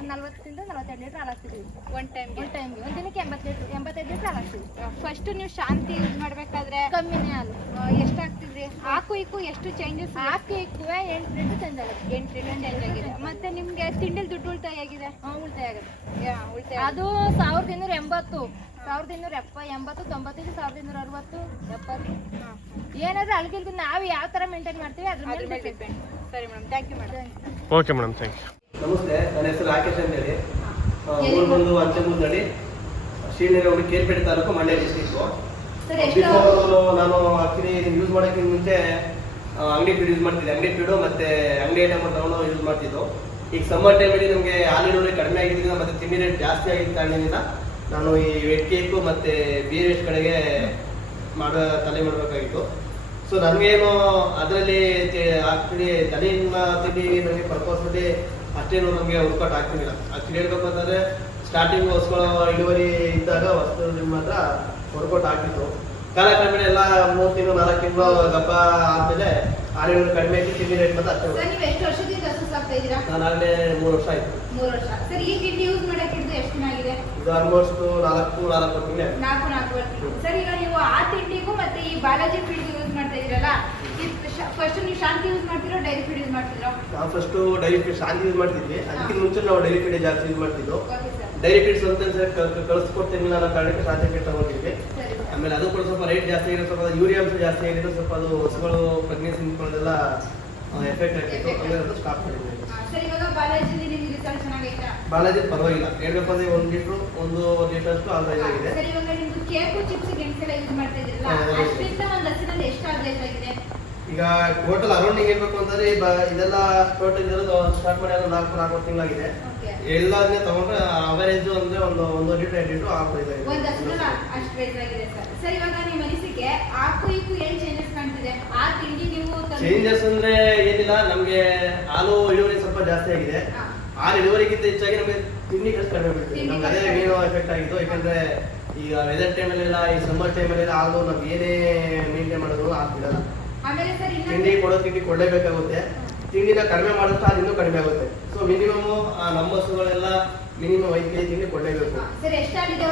ಒಂದು ನಲ್ವತ್ತರಿಂದ ನಲವತ್ತೆರಡು ಲೀಟ್ರ್ ಹಾಲಾಗ್ತಿದ್ವಿ ಒನ್ ಒಂದ್ ಒನ್ ಟೈಮ್ ಟೈಮ್ಗೆ ಒಂದು ದಿನಕ್ಕೆ ಎಂಬತ್ತು ಲೀಟ್ರ್ ಎಂಬತ್ತೈದು ಲೀಟ್ರ್ ಹಾಲು ಫಸ್ಟ್ ನೀವು ಶಾಂತಿ ಯೂಸ್ ಮಾಡಬೇಕಾದ್ರೆ ಕಮ್ಮಿನೇ ಹಾಲು. ಎಷ್ಟು ಆಗ್ತಿದ್ರಿ ಹಾಕು ಇಕ್ಕು ಎಷ್ಟು ಚೇಂಜಸ್ ಹಾಕಿ ಇಕ್ಕು ಎಂಟು ಲೀಟ್ರ್ ಚೇಂಜ್ ಆಗುತ್ತೆ ಎಂಟು ಲೀಟರ್ ಚೇಂಜ್ ಆಗಿದೆ ಮತ್ತೆ ನಿಮಗೆ ತಿಂಡಿಲ್ ದುಡ್ಡು ಉಳಿತಾಯ ಆಗಿದೆ ಹಾಂ ಉಳಿತಾಯ ಆಗುತ್ತೆ. ಯಾ, ಉಳಿತಾಯ ಅದು ಸಾವಿರದ ಇನ್ನೂರ ಎಂಬತ್ತು. ಸಾವಿರದ ಇನ್ನೂರ ಎಪ್ಪ ಎಂಬತ್ತು ತೊಂಬತ್ತೈದು ಸಾವಿರದ ಇನ್ನೂರ ಅರವತ್ತು ಎಪ್ಪತ್ತು. ಏನಾದ್ರೂ ಅಲ್ಗಿಲ್ದು ನಾವು ಯಾವ ಥರ ಮೇಂಟೈನ್ ಮಾಡ್ತೀವಿ ಅದ್ರ ಮೇಲೆ ಡಿಪೆಂಡ್ ಸರಿ madam thank you madam okay madam thank you ನಮಸ್ತೆ ನನ್ನ ಹೆಸರು ರಾಕೇಶ್ ಅಂತೇಳಿ. ಹೇಳಿ ಊರು ಬಂದು ಮುಂದಡಿ ಶ್ರೀನಗರ ಕೇರ್ಪೇಟೆ ತಾಲೂಕು ಮಂಡ್ಯ ಡಿಸ್ಟಿಕ್ಕು ಎಷ್ಟು ನಾನು ಆಕ್ಚುಲಿ ಯೂಸ್ ಮಾಡೋಕ್ಕಿಂತ ಮುಂಚೆ ಅಂಗಡಿ ಫೀಡ್ ಯೂಸ್ ಮಾಡ್ತಿದ್ದೆ. ಅಂಗಡಿ ಫೀಡು ಮತ್ತೆ ಅಂಗಡಿ ಐಟಮ್ ತಗೊಂಡು ಯೂಸ್ ಮಾಡ್ತಿದ್ದು. ಈಗ ಸಮ್ಮರ್ ಟೈಮಲ್ಲಿ ನಮಗೆ ಹಾಲು ಇಳುವರಿ ಕಡಿಮೆ ಆಗಿದ್ದರಿಂದ ಮತ್ತೆ ತಿಂಡಿ ರೇಟ್ ಜಾಸ್ತಿ ಆಗಿದ್ದ ಕಾರಣದಿಂದ ನಾನು ಈ ವೆಟ್ ಕೇಕು ಮತ್ತೆ ಬಿ ವೇಸ್ಟ್ ಕಡೆಗೆ ಮಾಡೋ ತಲೆ ಮಾಡಬೇಕಾಗಿತ್ತು. ಸೊ ನನಗೇನು ಅದರಲ್ಲಿ ಆಕ್ಚುಲಿ ತಲೆಯಿಂದ ತಿಂಡಿ ನನಗೆ ಪರ್ಪಸ್ನಲ್ಲಿ ಅಷ್ಟೇನು ನಮಗೆ ವರ್ಕೌಟ್ ಆಗ್ತಿಲ್ಲ ಅಷ್ಟು ಹೇಳ್ಬೇಕು ಅಂತಂದ್ರೆ ಸ್ಟಾರ್ಟಿಂಗ್ ಹೊಸ್ಗಳ ಇಳುವರಿ ಇದ್ದಾಗ ವಸ್ತು ಹತ್ರ ವರ್ಕೌಟ್ ಆಗ್ತಿತ್ತು ಕಾಲಕ್ರಮೇಣ ಎಲ್ಲ ಮೂರು ತಿಂಗಳು ನಾಲ್ಕು ತಿಂಗಳು ಗಬ್ಬ ಆದಮೇಲೆ ಆರೇಳು ಕಡಿಮೆ ಆಗಿ ತಿಂಡಿ ರೇಟ್ ಮತ್ತೆ ಅಷ್ಟೇ ಸರ್ ನೀವು ಎಷ್ಟು ವರ್ಷದಿಂದ ಹಸು ಸಾಕ್ತಾ ಇದ್ದೀರಾ? ನಾನು ಆಗಲೇ ಮೂರು ವರ್ಷ ಆಯ್ತು. ಮೂರು ವರ್ಷ. ಸರ್ ಈ ಯೂಸ್ ಮಾಡಕ್ಕೆ ಹಿಡಿದು ಎಷ್ಟು ದಿನ ಆಗಿದೆ? ಇದು ಆಲ್ಮೋಸ್ಟ್ ನಾಲ್ಕು ನಾಲ್ಕು ತಿಂಗಳು. ನಾಲ್ಕು ನಾಲ್ಕು ವರ್ಷ ಸರ್ ಈಗ ನೀವು ಆ ತಿಂಡಿಗೂ ಮತ್ತೆ ಈ ಬಾಲಾಜಿ ಫೀಲ್ಡ್ ಯೂಸ್ ಮಾಡ್ತಾ ಇದ್ದೀರಲ್ಲ ಫಸ್ಟ್ ನೀವು ಶಾಂತಿ ಯೂಸ್ ಮಾಡ್ತಿರೋ ಡೈರಿ ಫೀಡ್ ಯೂಸ್ ಮಾಡ್ತಿರೋ? ನಾವು first dairy feed Shanti use ಮಾಡ್ತಿದ್ವಿ ಅದಕ್ಕಿಂತ ಮುಂಚೆ ನಾವು ಡೈರಿ ಫೀಡ್ ಜಾಸ್ತಿ ಯೂಸ್ ಮಾಡ್ತಿದ್ವು ಡೈರಿ ಫೀಡ್ ಅಂತ ಕಳಿಸ್ಕೊಡ್ತೀನಿ ನಾನು ಕಾರಣಕ್ಕೆ ಶಾಂತಿ ಫೀಡ್ ತಗೊಂಡಿದ್ವಿ. ಆಮೇಲೆ ಅದು ಕೂಡ ಸ್ವಲ್ಪ ರೇಟ್ ಜಾಸ್ತಿ ಆಗಿರೋ ಸ್ವಲ್ಪ ಯೂರಿಯಾ ಅಂಶ ಜಾಸ್ತಿ ಆಗಿರೋ ಸ್ವಲ್ಪ ಅದು ಹಸುಗಳು ಪ್ರೆಗ್ನೆನ್ಸಿ ನಿಂತ್ಕೊಳ್ಳೋದೆಲ್ಲ ಎಫೆಕ್ಟ್ ಆಗಿತ್ತು ಅಂದ್ರೆ ಅದು ಸ್ಟಾಪ್ ಮಾಡಿದ್ವಿ. ಬಾಲಾಜಿ ಪರವಾಗಿಲ್ಲ. ಹೇಳ್ಬೇಕು ಅಂದ್ರೆ ಒಂದು ಲೀಟ್ರು ಒಂದು ಲೀಟರ್ ಅಷ್ಟು ಹಾಲು ರೈಸ್ ಆಗಿದೆ ಸರ್ ಇವಾಗ ನಿಮ್ದು ಕೇಕು ಚಿಪ್ಸ್ ಗೆಣಸೆಲ್ಲ ಯೂಸ್ ಮಾಡ್ತಾ ಇದ್ರಲ್ಲ. ಅಷ್ಟರಿಂದ ಒಂದು ಹಸಿನಲ್ಲಿ ಎಷ್ಟು ಆದಾಯ ಆಗಿದೆ ಈಗ ಟೋಟಲ್ ಅರೌಂಡಿಂಗ್ ಹೇಳ್ಬೇಕು ಅಂತಂದ್ರೆ ಇದೆಲ್ಲ ಟೋಟಲ್ ಇರೋದು ಸ್ಟಾರ್ಟ್ ಮಾಡಿ ನಾಲ್ಕು ನಾಲ್ಕು ತಿಂಗಳಾಗಿದೆ. ಎಲ್ಲದನ್ನೇ ತಗೊಂಡ್ರೆ ಅವರೇಜ್ ಅಂದ್ರೆ ಒಂದು ಒಂದು ಲೀಟರ್ ಎರಡು ಲೀಟರ್ ಆಫ್ ಇದೆ ಅಷ್ಟು ಆಗಿದೆ ಸರ್ ಸರ್ ಇವಾಗ ನಿಮ್ಮ ಅನಿಸಿಕೆ ಆಕು ಈಕು ಏನ್ ಚೇಂಜಸ್ ಕಾಣ್ತಿದೆ? ಆ ತಿಂಡಿ ನೀವು ಚೇಂಜಸ್ ಅಂದ್ರೆ ಏನಿಲ್ಲ ನಮ್ಗೆ ಹಾಲು ಇಳುವರಿ ಸ್ವಲ್ಪ ಜಾಸ್ತಿ ಆಗಿದೆ. ಹಾಲು ಇಳುವರಿಗಿಂತ ಹೆಚ್ಚಾಗಿ ನಮಗೆ ತಿಂಡಿ ಖರ್ಚು ಕಡಿಮೆ ಬಿಡ್ತೀವಿ ನಮ್ಗೆ ಅದೇ ಏನು ಮೇನು ಎಫೆಕ್ಟ್ ಆಗಿತ್ತು. ಯಾಕಂದ್ರೆ ಈಗ ವೆದರ್ ಟೈಮಲ್ಲೆಲ್ಲ ಈ ಸಮ್ಮರ್ ಟೈಮಲ್ಲೆಲ್ಲ ಆಗೋ ನಾವು ಏನೇ ಮೇಂಟೈನ್ ಮಾಡಿದ್ರು ಆಗ್ತಿರಲ್ಲ ತಿಂಡಿ ಕೊಡೋ ತಿಂಡಿ ಕೊಡಲೇಬೇಕಾಗುತ್ತೆ. ತಿಂಡಿನ ಕಡಿಮೆ ಮಾಡುತ್ತಾ ಅದು ಇನ್ನೂ ಕಡಿಮೆ ಆಗುತ್ತೆ. ಸೊ ಮಿನಿಮಮ್ ನಮ್ಮ ಹಸುಗಳೆಲ್ಲ ಮಿನಿಮಮ್ ಐದು ಕೆಜಿ ತಿಂಡಿ ಕೊಡಲೇಬೇಕು.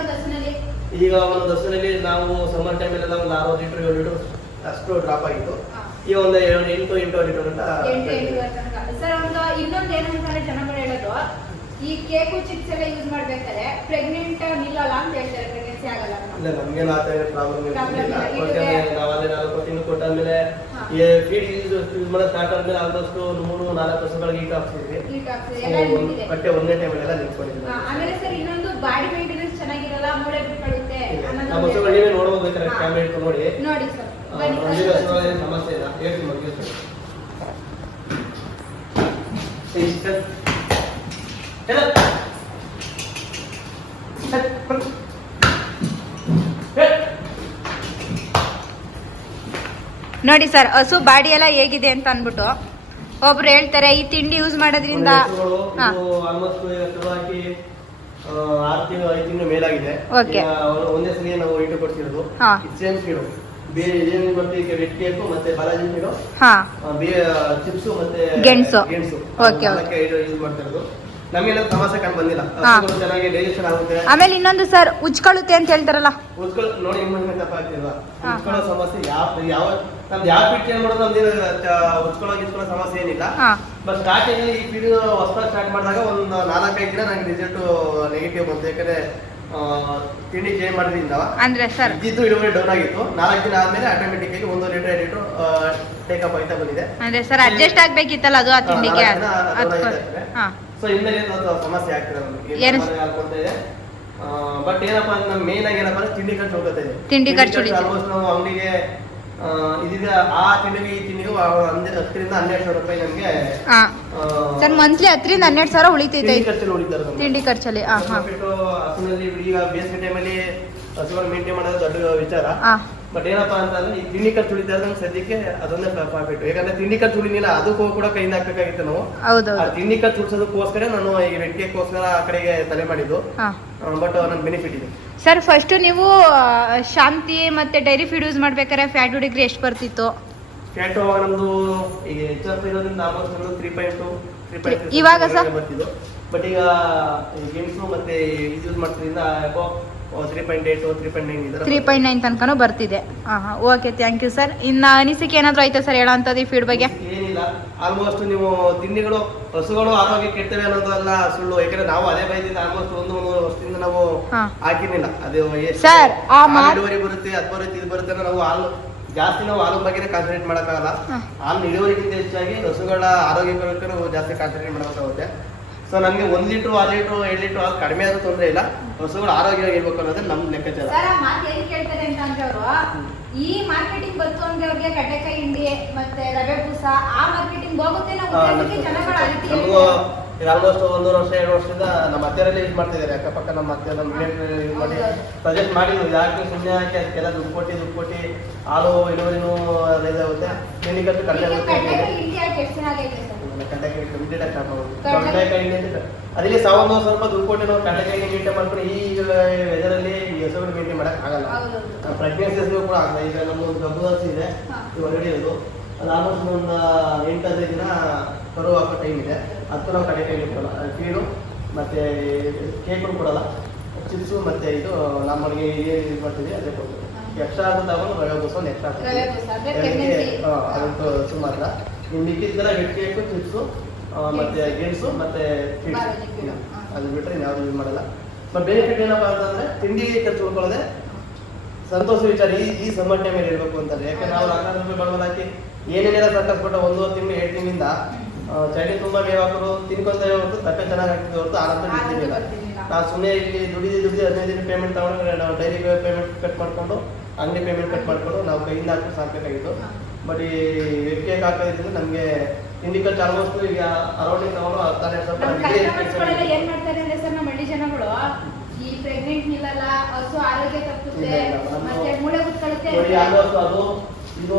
ಒಂದು ಹಸಿನಲ್ಲಿ ಈಗ ಒಂದು ದಸರಲ್ಲಿ ನಾವು ಸಮ್ಮರ್ ಟೈಮಲ್ಲೆಲ್ಲ ಒಂದು ಆರು ಲೀಟರ್ ಏಳು ಲೀಟರ್ ಅಷ್ಟು ಡ್ರಾಪ್ ಆಗಿತ್ತು. ಈ ಈಗ ಒಂದು ಎರಡು ಎಂಟು ಎಂಟು ಲೀಟರ್ ಅಂತ ಸರ್ ಒಂದು ಇನ್ನೊಂದು ಏನಂತಾರೆ ಜನಗಳು ಹೇಳೋದು ಈ ಕೇಕು ಚಿಪ್ಸ್ ಎಲ್ಲ ಯೂಸ್ ಮಾಡ್ಬೇಕಾದ್ರೆ ಪ್ರೆಗ್ನೆಂಟ್ ನಿಲ್ಲಲ್ಲ ಅಂತ ಹೇಳ್ತಾರೆ. ಇಲ್ಲ ನಮ್ಗೇನು ಆ ಥರ ಪ್ರಾಬ್ಲಮ್. ಯಾಕಂದ್ರೆ ನಾವು ಅದೇ ನಾಲ್ಕು ತಿಂಗಳು ಕೊಟ್ಟಾದ್ಮೇಲೆ. ಈ ಫೀಡ್ ಯೂಸ್ ಯೂಸ್ ಮಾಡೋ ಸ್ಟಾರ್ಟ್ ಆದ್ಮೇಲೆ ಆಲ್ಮೋಸ್ಟ್ ಮೂರು ನಾಲ್ಕು ವರ್ಷಗಳಿಗೆ ಈಗ ನಿಂತಿದೆ. ಬಟ್ಟೆ ಒಂದೇ ಟೈಮಲ್ಲೆಲ್ಲ ನಿಂತ್ಕೊಂಡಿದ್ವಿ ಆಮೇಲೆ ಸರ್ ಇನ್ನೊಂದು ಬಾಡಿ ಮೇಂಟೆನೆನ್ಸ್ ಚೆನ್ನಾಗಿರಲ್ಲ ಮೂಳೆ ನಮ್ಮ ಹಸುಗಳು ನೀವೇ ಕ್ಯಾಮ್ರಾ ಇಟ್ಕೊಂಡು ನೋಡಿ. ನೋಡಿ ಸರ್. ಸಮಸ್ಯೆ ಇಲ್ಲ. ಹೇಳ್ತೀನಿ. ಏ, ಇಷ್ಟ. ಹೇಳು, ನೋಡಿ ಸರ್ ಹಸು ಬಾಡಿ ಎಲ್ಲ ಹೇಗಿದೆ ಅಂತ ಅಂದ್ಬಿಟ್ಟು ಒಬ್ರು ಹೇಳ್ತಾರೆ ಈ ತಿಂಡಿ ಯೂಸ್ ಮಾಡೋದ್ರಿಂದ ಹಸುಗಳು ಆಲ್ಮೋಸ್ಟ್ ಶುರು ಹಾಕಿ ಆ, ಆರು ತಿಂಗಳು ಐದು ತಿಂಗಳು ಮೇಲಾಗಿದೆ. Okay. ಒಂದೇ ಸಲ ನಾವು ಇಟ್ಟು ಕೊಡ್ತಿರೋದು ಹಾ. ಸೇಮ್ ಫೀಡು ಬೇರೆ ಏನೇನು ಬರ್ತೀವಿ ಈಗ ರೆಡ್ ಕೇಕು ಮತ್ತೆ ಬಾಲಾಜಿ ಫೀಡು ಹಾ. ಚಿಪ್ಸು ಮತ್ತೆ ಗೆಣಸು. ಗೆಣಸು. Okay, okay. ಯೂಸ್ ಮಾಡ್ತಾ ಇರೋದು ನಮಗೇನೋ ಸಮಸ್ಯೆ ಕಂಡು ಬಂದಿಲ್ಲ. ಹಾ. ಚೆನ್ನಾಗಿ ಡೈಜೆಷನ್ ಆಗುತ್ತೆ. ಆಮೇಲೆ ಇನ್ನೊಂದು ಸರ್ ಉಜ್ಕೊಳ್ಳುತ್ತೆ ಅಂತ ಹೇಳ್ತಾರಲ್ಲ. ಉಜ್ಕೊಳ್ಳೋ ನೋಡಿ ಹೆಂಗ್ ತಪ್ಪಾಗ್ತಿಲ್ಲ. ಹಾ, ಉಜ್ಕೊಳ್ಳೋ ಸಮಸ್ಯೆ ಯಾವ ಯಾವ ನಮ್ದು ಯಾವ ಫೀಟ್ ಚೇಂಜ್ ಮಾಡೋದು ನಮ್ದು ಉಜ್ಕೊಳ್ಳೋ ಗಿಚ್ಕೊಳ್ಳೋ ಸಮಸ್ಯೆ ಏನಿಲ್ಲ. ಬಟ್ ಸ್ಟಾರ್ಟಿಂಗ್ ಈ ಫೀಡ್ ಹೊಸದಾಗಿ ಸ್ಟಾರ್ಟ್ ಮಾಡಿದಾಗ ಒಂದು ನಾಲ್ಕೈದು ದಿನ ನಂಗೆ ರಿಸಲ್ಟ್ ನೆಗೆಟಿವ್ ಬಂತು. ಯಾಕಂದ್ರೆ ತಿಂಡಿ ಚೇಂಜ್ ಮಾಡಿದ್ರಿಂದ. ಅಂದ್ರೆ ಸರ್ ಇದ್ದಿದ್ದು ಇಳುವರಿ ಡೌನ್ ಆಗಿತ್ತು. ನಾಲ್ಕು ದಿನ ಆದ್ಮೇಲೆ ಆಟೋಮೆಟಿಕ್ ಆಗಿ ಒಂದು ಲೀಟರ್ ಎರಡು ಲೀಟರ್ ಟೇಕಪ್ ಆಯ್ತಾ ಬಂದಿದೆ. ಅಂದ್ರೆ ಸರ್ ಅಡ್ಜಸ್ಟ್ ಆಗ್ಬೇಕಿತ್ತಲ್ಲ ಅದು ಆ ತಿಂಡಿಗೆ? ಸೊ ಇನ್ಮೇಲೆ ಸಮಸ್ಯೆ ಆಗ್ತಿದೆ ನಮಗೆ. ಬಟ್ ಏನಪ್ಪಾ ಅಂದ್ರೆ ನಮ್ ಮೇನ್ ಆಗಿ ಏನಪ್ಪಾ ಅಂದ್ರೆ ತಿಂಡಿ ಖರ್ಚು ಹೋಗುತ್ತೆ ತಿಂಡಿ ಖರ್ಚು. ಆಲ್ಮೋಸ್ಟ್ ನಾವು ಅಂಗಡಿಗೆ ಇದಿದೆ ಆ ತಿಂಡಿಗೆ ಈ ತಿಂಡಿಗೂ ಹತ್ತರಿಂದ ಹನ್ನೆರಡು ಸಾವಿರ ರೂಪಾಯಿ ನಮಗೆ ಸರ್ ಮಂತ್ಲಿ ಹತ್ತರಿಂದ ಹನ್ನೆರಡು ಸಾವಿರ ಉಳಿತೈತೆ. ತಿಂಡಿ ಖರ್ಚಲ್ಲಿ ಉಳಿತಾರೆ ತಿಂಡಿ ಖರ್ಚಲ್ಲಿ ಬಿಟ್ಟು ಹಸುನಲ್ಲಿ ಈಗ ಬೇಸಿಗೆ ಟೈಮಲ್ಲಿ ಹಸುಗಳು ಮೇಂಟೈನ್ ಮಾಡೋದು ದೊಡ್ಡ ವಿಚಾರ. ಬಟ್ ಏನಪ್ಪಾ ಅಂತಂದ್ರೆ ಈ ತಿಂಡಿ ಖರ್ಚು ಉಳಿತಾ ಇರೋದು ನಮ್ಗೆ ಸದ್ಯಕ್ಕೆ ಅದೊಂದೇ ಪ್ರಾಫಿಟ್ ಯಾಕಂದ್ರೆ ತಿಂಡಿ ಖರ್ಚು ಉಳಿಲಿಲ್ಲ ಅದಕ್ಕೂ ಕೂಡ ಕೈಯಿಂದ ಹಾಕ್ಬೇಕಾಗಿತ್ತು ನಾವು. ಆ ತಿಂಡಿ ಖರ್ಚು ಉಳಿಸೋದಕ್ಕೋಸ್ಕರ ನಾನು ಈ ವೆಟ್ಗೆಗೋಸ್ಕರ ಆ ಕಡೆಗೆ ತಲೆ ಮಾಡಿದ್ದು. ಬಟ್ ನನ್ ಬೆನಿಫಿಟ್ ಇದೆ. ಸರ್ ಫಸ್ಟ್ ನೀವು ಶಾಂತಿ ಮತ್ತೆ ಡೈರಿ ಫೀಡ್ ಯೂಸ್ ಮಾಡ್ಬೇಕಾದ್ರೆ ಫ್ಯಾಟ್ ಡಿಗ್ರಿ ಎಷ್ಟು ಬರ್ತಿತ್ತು ಫ್ಯಾಟು ನಮ್ದು ಈಗ ಎಚ್ ಎಫ್ ಇರೋದ್ರಿಂದ ಆಲ್ಮೋಸ್ಟ್ ನಮ್ದು ತ್ರೀ ಪಾಯಿಂಟ್ ತ್ರೀ ಇವಾಗ ಸರ್? ಬರ್ತಿದ್ದು ಬಟ್ ಈಗ ಮತ್ತೆ use ಮಾಡ್ತಿದ್ರಿಂದ three point eight three point nine three point nine ತನಕನೂ ಬರ್ತಿದೆ. ಹಾ ಹಾ ಓಕೆ ಥ್ಯಾಂಕ್ ಯು ಸರ್ ಇನ್ನ ಅನಿಸಿಕೆ ಏನಾದ್ರು ಆಯ್ತಾ ಸರ್ ಹೇಳೋ ಅಂಥದ್ದು ಈ ಫೀಡ್ ಬಗ್ಗೆ? ಏನಿಲ್ಲ. ಆಲ್ಮೋಸ್ಟ್ ನೀವು ತಿಂಡಿಗಳು ಹಸುಗಳು ಆರೋಗ್ಯ ಕೆಡ್ತವೆ ಅನ್ನೋದೆಲ್ಲ ಸುಳ್ಳು. ಯಾಕಂದ್ರೆ ನಾವು ಅದೇ ಬೈದಿಂದ ಆಲ್ಮೋಸ್ಟ್ ಒಂದು ಮೂರು ವರ್ಷದಿಂದ ನಾವು ಹಾ. ಹಾಕಿರ್ಲಿಲ್ಲ. ಅದು ಎಷ್ಟು Sir, ಆ ಹಾಲು ಮಾತ್- ಇಳುವರಿ ಬರುತ್ತೆ ಅದು ಬರುತ್ತೆ ಇದು ಬರುತ್ತೆ ಅನ್ನೋ ನಾವು ಹಾಲು ಜಾಸ್ತಿ ನಾವು ಹಾಲು ಬಗ್ಗೆ ಕಾನ್ಸಂಟ್ರೇಟ್ ಮಾಡೋಕ್ಕಾಗಲ್ಲ. ಹಾಲು ಇಳುವರಿಗಿಂತ ಹೆಚ್ಚಾಗಿ ಹಸುಗಳ ಆರೋಗ್ಯಕ್ಕೆ ನಾವು ಜಾಸ್ತಿ ಕಾನ್ಸಂಟ್ರೇಟ್ ಮಾಡಬೇಕಾಗುತ್ತೆ. ಸೊ ನಮಗೆ ಒಂದ್ ಲೀಟ್ರು ಆರ್ ಲೀಟ್ರು ಎರಡು ಲೀಟ್ರು ಹಾಲು ಕಡಿಮೆ ಆದ್ರೂ ತೊಂದರೆ ಇಲ್ಲ. ಹಸುಗಳು ಆರೋಗ್ಯವಾಗಿ ಇರ್ಬೇಕು ಅನ್ನೋದೇ ನಮ್ ಲೆಕ್ಕಾಚಾರ. ಸರ್ ಆ ಮಾತು ಏನ್ ಕೇಳ್ತಾರೆ ಅಂತ ಅಂದ್ರೆ ಅವರು ಈ ಮಾರ್ಕೆಟಿಂಗ್ ಬಂತು ಅಂದ್ರೆ ಅವ್ರಿಗೆ ಕಡ್ಲೆಕಾಯಿ ಹಿಂಡಿ ಮತ್ತೆ ರವೆ ಬೂಸ ಆ ಮಾರ್ಕೆಟಿಂಗ್ ಹೋಗುತ್ತೆ ನಾವು ಆ, ಉದ್ದೇಶಕ್ಕೆ ಜನಗಳು ಆ ನಮಗೂ. ಇದು ಆಲ್ಮೋಸ್ಟ್ ಒಂದೂವರೆ ವರ್ಷ ಎರಡು ವರ್ಷದಿಂದ ನಮ್ಮ ಹತ್ತಿರಲ್ಲೇ ಯೂಸ್ ಮಾಡ್ತಿದ್ದಾರೆ. ಅಕ್ಕಪಕ್ಕ ನಮ್ಮ ಹತ್ತಿರ ನಮ್ಮ ರಿಲೇಟಿವ್ ಯೂಸ್ ಮಾಡಿ ಸಜೆಸ್ಟ್ ಮಾಡಿದ್ರು. ಯಾಕೆ ಸುಮ್ಮನೆ ಹಾಕಿ ಅದಕ್ಕೆಲ್ಲ ದುಡ್ಡು ಕೊಟ್ಟು ದುಡ್ಡು ಕೊಟ್ಟು ಹಾಲು ಇಳುವರಿನೂ ಆಗುತ್ತೆ ಕ್ಲಿನಿಕಲ್ ಕಡಿಮೆ ಆಗುತ್ತೆ ಸರ್ ಕಡ್ಲೆಕಾಯಿ ಹಿಂಡಿ ಅದಕ್ಕೆ ಸಾವಿರದ ಸ್ವಲ್ಪ ದುಡ್ಡು ಕೊಟ್ಟು ನಾವು ಕಡ್ಲೆಕಾಯಿ ಮೇಂಟೈನ್ ಮಾಡ್ಕೊಂಡು ಈ ವೆದರಲ್ಲಿ ಅಲ್ಲಿ ಹೆಸರು ಮೇಂಟೈನ್ ಮಾಡಕ್ ಆಗಲ್ಲ. ಪ್ರೆಗ್ನೆನ್ಸಿ ಪ್ರೆಗ್ನೆನ್ಸೀಸ್ ಕೂಡ ಆಗಲ್ಲ ಈಗ ನಮ್ಮ ಒಂದು ಗಬ್ಬು ಹಸು ಇದೆ. ಹೊರಗಡೆ ಇರೋದು ಅದು. ಆಲ್ಮೋಸ್ಟ್ ಒಂದು ಎಂಟು ಹದಿನೈದು ದಿನ ಕರು ಹಾಕೋ ಟೈಮ್ ಇದೆ. ಅದಕ್ಕೂ ನಾವು ಕಡ್ಲೆಕಾಯಿ ಇಟ್ಕೊಳ್ಳಲ್ಲ ಫೀಡು ಮತ್ತೆ ಕೇಕು ಕೊಡಲ್ಲ. ಚಿಪ್ಸು ಮತ್ತೆ ಇದು ನಮ್ಮನಿಗೆ ಏನು ಇದು ಮಾಡ್ತೀವಿ ಅದೇ ಕೊಡ್ತೀವಿ. ಎಕ್ಸ್ಟ್ರಾ ಆಗುತ್ತೆ ತಗೊಂಡು ರವೆ ಎಕ್ಸ್ಟ್ರಾ ಆಗುತ್ತೆ ಅದಂತೂ ಇನ್ನು ಮಿಕ್ಕಿದ್ದೆಲ್ಲ ವೆಟ್ ಕೇಕು ಚಿಪ್ಸು ಮತ್ತೆ ಗೇಮ್ಸು ಮತ್ತೆ ಅದು ಬಿಟ್ಟರೆ ಯಾವ್ದು ಯೂಸ್ ಮಾಡಲ್ಲ. ಬಟ್ ಬೆನಿಫಿಟ್ ಏನಪ್ಪ ಅಂತಂದ್ರೆ ತಿಂಡಿ ಖರ್ಚು ಉಳ್ಕೊಳ್ಳದೆ ಸಂತೋಷ ವಿಚಾರ ಈ ಈ ಸಮ್ಮರ್ ಟೈಮಲ್ಲಿ ಇರಬೇಕು ಅಂತಾರೆ. ಯಾಕಂದ್ರೆ ನಾವು ಹನ್ನೆರಡು ರೂಪಾಯಿ ಬಡವಲ್ ಹಾಕಿ ಏನೇನೆಲ್ಲ ಸರ್ಕಸ್ ಒಂದು ತಿಂಗಳು ಎರಡು ತಿಂಗಳಿಂದ ಚಳಿ ತುಂಬಾ ಮೇವು ಹಾಕೋರು ತಿನ್ಕೊಂತ ಹೊರತು ತಪ್ಪೆ ಚೆನ್ನಾಗಿ ಆಗ್ತಿದೆ ಹೊರತು ಆನಂದ ಬಿಡ್ತಿರ್ಲಿಲ್ಲ ನಾವು ಸುಮ್ಮನೆ ಇಲ್ಲಿ ದುಡಿದು ದುಡಿದು ಹದಿನೈದು ದಿನ ಪೇಮೆಂಟ್ ತಗೊಂಡ್ರೆ ನಾವು ಡೈಲಿ ಪೇಮೆಂಟ್ ಕಟ್ ಮಾಡ್ಕೊಂಡು ಅಂಗಡಿ ಪೇಮೆಂಟ್ ಕಟ್ ಮಾಡ್ಕೊಂಡು ನಾವು ಕೈಯಿಂದ ಹಾಕಿ ಸಾಕಬೇಕಾಗಿತ್ತು. ಬಟ್ ಈ ವೆಬ್ ಕೇಕ್ ಹಾಕೋದ್ರಿಂದ ನಮಗೆ ಇಂಡಿಕಲ್ ಆಲ್ಮೋಸ್ಟ್ ಈಗ ಅರೌಂಡಿಂಗ್ ತಗೊಂಡು ಹತ್ತಾರು ಕಸ್ಟಮರ್ಸ್ಗಳೆಲ್ಲ ಏನ್ ಮಾಡ್ತಾರೆ ಅಂದ್ರೆ ಸರ್ ನಮ್ಮ ಹಳ್ಳಿ ಜನಗಳು ಈ ಪ್ರೆಗ್ನೆಂಟ್ ನಿಲ್ಲಲ್ಲ ಹಸು ಆರೋಗ್ಯ ತಪ್ಪುತ್ತೆ ಮತ್ತೆ ಮೂಳೆ ಕುತ್ಕೊಳ್ಳುತ್ತೆ ನೋಡಿ ಆಲ್ಮೋಸ್ಟ್ ಅದು ಇದು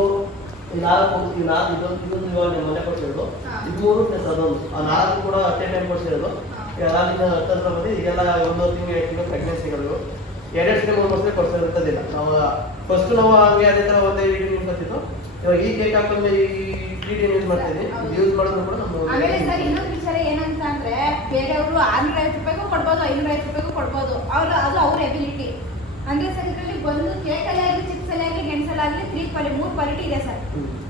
ನಾಲ್ಕು ನಾಲ್ಕು ಇದು ಇವಾಗ ನೀವು ಮನೆ ಕೊಟ್ಟಿರೋದು. ಇದು ಮೂರು ಪ್ಲಸ್ ಅದೊಂದು. ಆ ನಾಲ್ಕು ಕೂಡ ಅಷ್ಟೇ ಟೈಮ್ ಕೊಡ್ಸಿರೋದು. ನಾಲ್ಕು ಹತ್ತತ್ರ ಬಂದು ಈಗೆಲ್ಲ ಒಂದು ತಿಂಗಳು ಎರಡು ತಿಂಗಳು ಪ್ರೆಗ್ನೆನ್ಸಿಗಳು ಎರಡೆರಡು ತಿಂಗಳು ಮೂರು ವರ್ಷ ಕೊಡ್ಸಿರೋಂಥದ್ದಿಲ್ಲ. ನಾವು ಫಸ್ಟ್ ನಾವು ಹಂಗೆ ಅದೇ ಥರ ಒಂದೇ ರೀತಿ ನಿಂತಿತ್ತು ಇವಾಗ ಈ ಡೇಟ್ ಹಾಕೊಂಡು ಈ ರೀಡಿಂಗ್ ಯೂಸ್ ಮಾಡ್ತೀವಿ. ಯೂಸ್ ಮಾಡೋದು ಕೂಡ ನಮ್ಮ ಆಮೇಲೆ ಸರ್ ಇನ್ನೊಂದು ವಿಚಾರ ಏನಂತ ಅಂದ್ರೆ ಬೇರೆಯವರು ಆರ್ನೂರ ಐವತ್ತು ರೂಪಾಯಿಗೂ ಕೊಡ್ಬೋದು ಐನೂರ ಐವತ್ತು ರೂಪಾಯಿಗೂ ಕೊಡ್ಬೋದು. ಅವ್ರ ಅದು ಅವ್ರ ಎಬಿಲಿಟಿ ಅಂದ್ರೆ ಸರ್ ಇದರಲ್ಲಿ ಬಂದು ಕೇಕಲ್ಲಿ ಆಗಲಿ ಚಿಪ್ಸ್ ಅಲ್ಲಿ ಆಗಲಿ ಗೆಣಸಲ್ಲಾಗಲಿ ತ್ರೀ ಕ್ವಾಲಿಟಿ ಮೂರು ಕ್ವಾಲಿಟಿ ಇದೆ ಸರ್.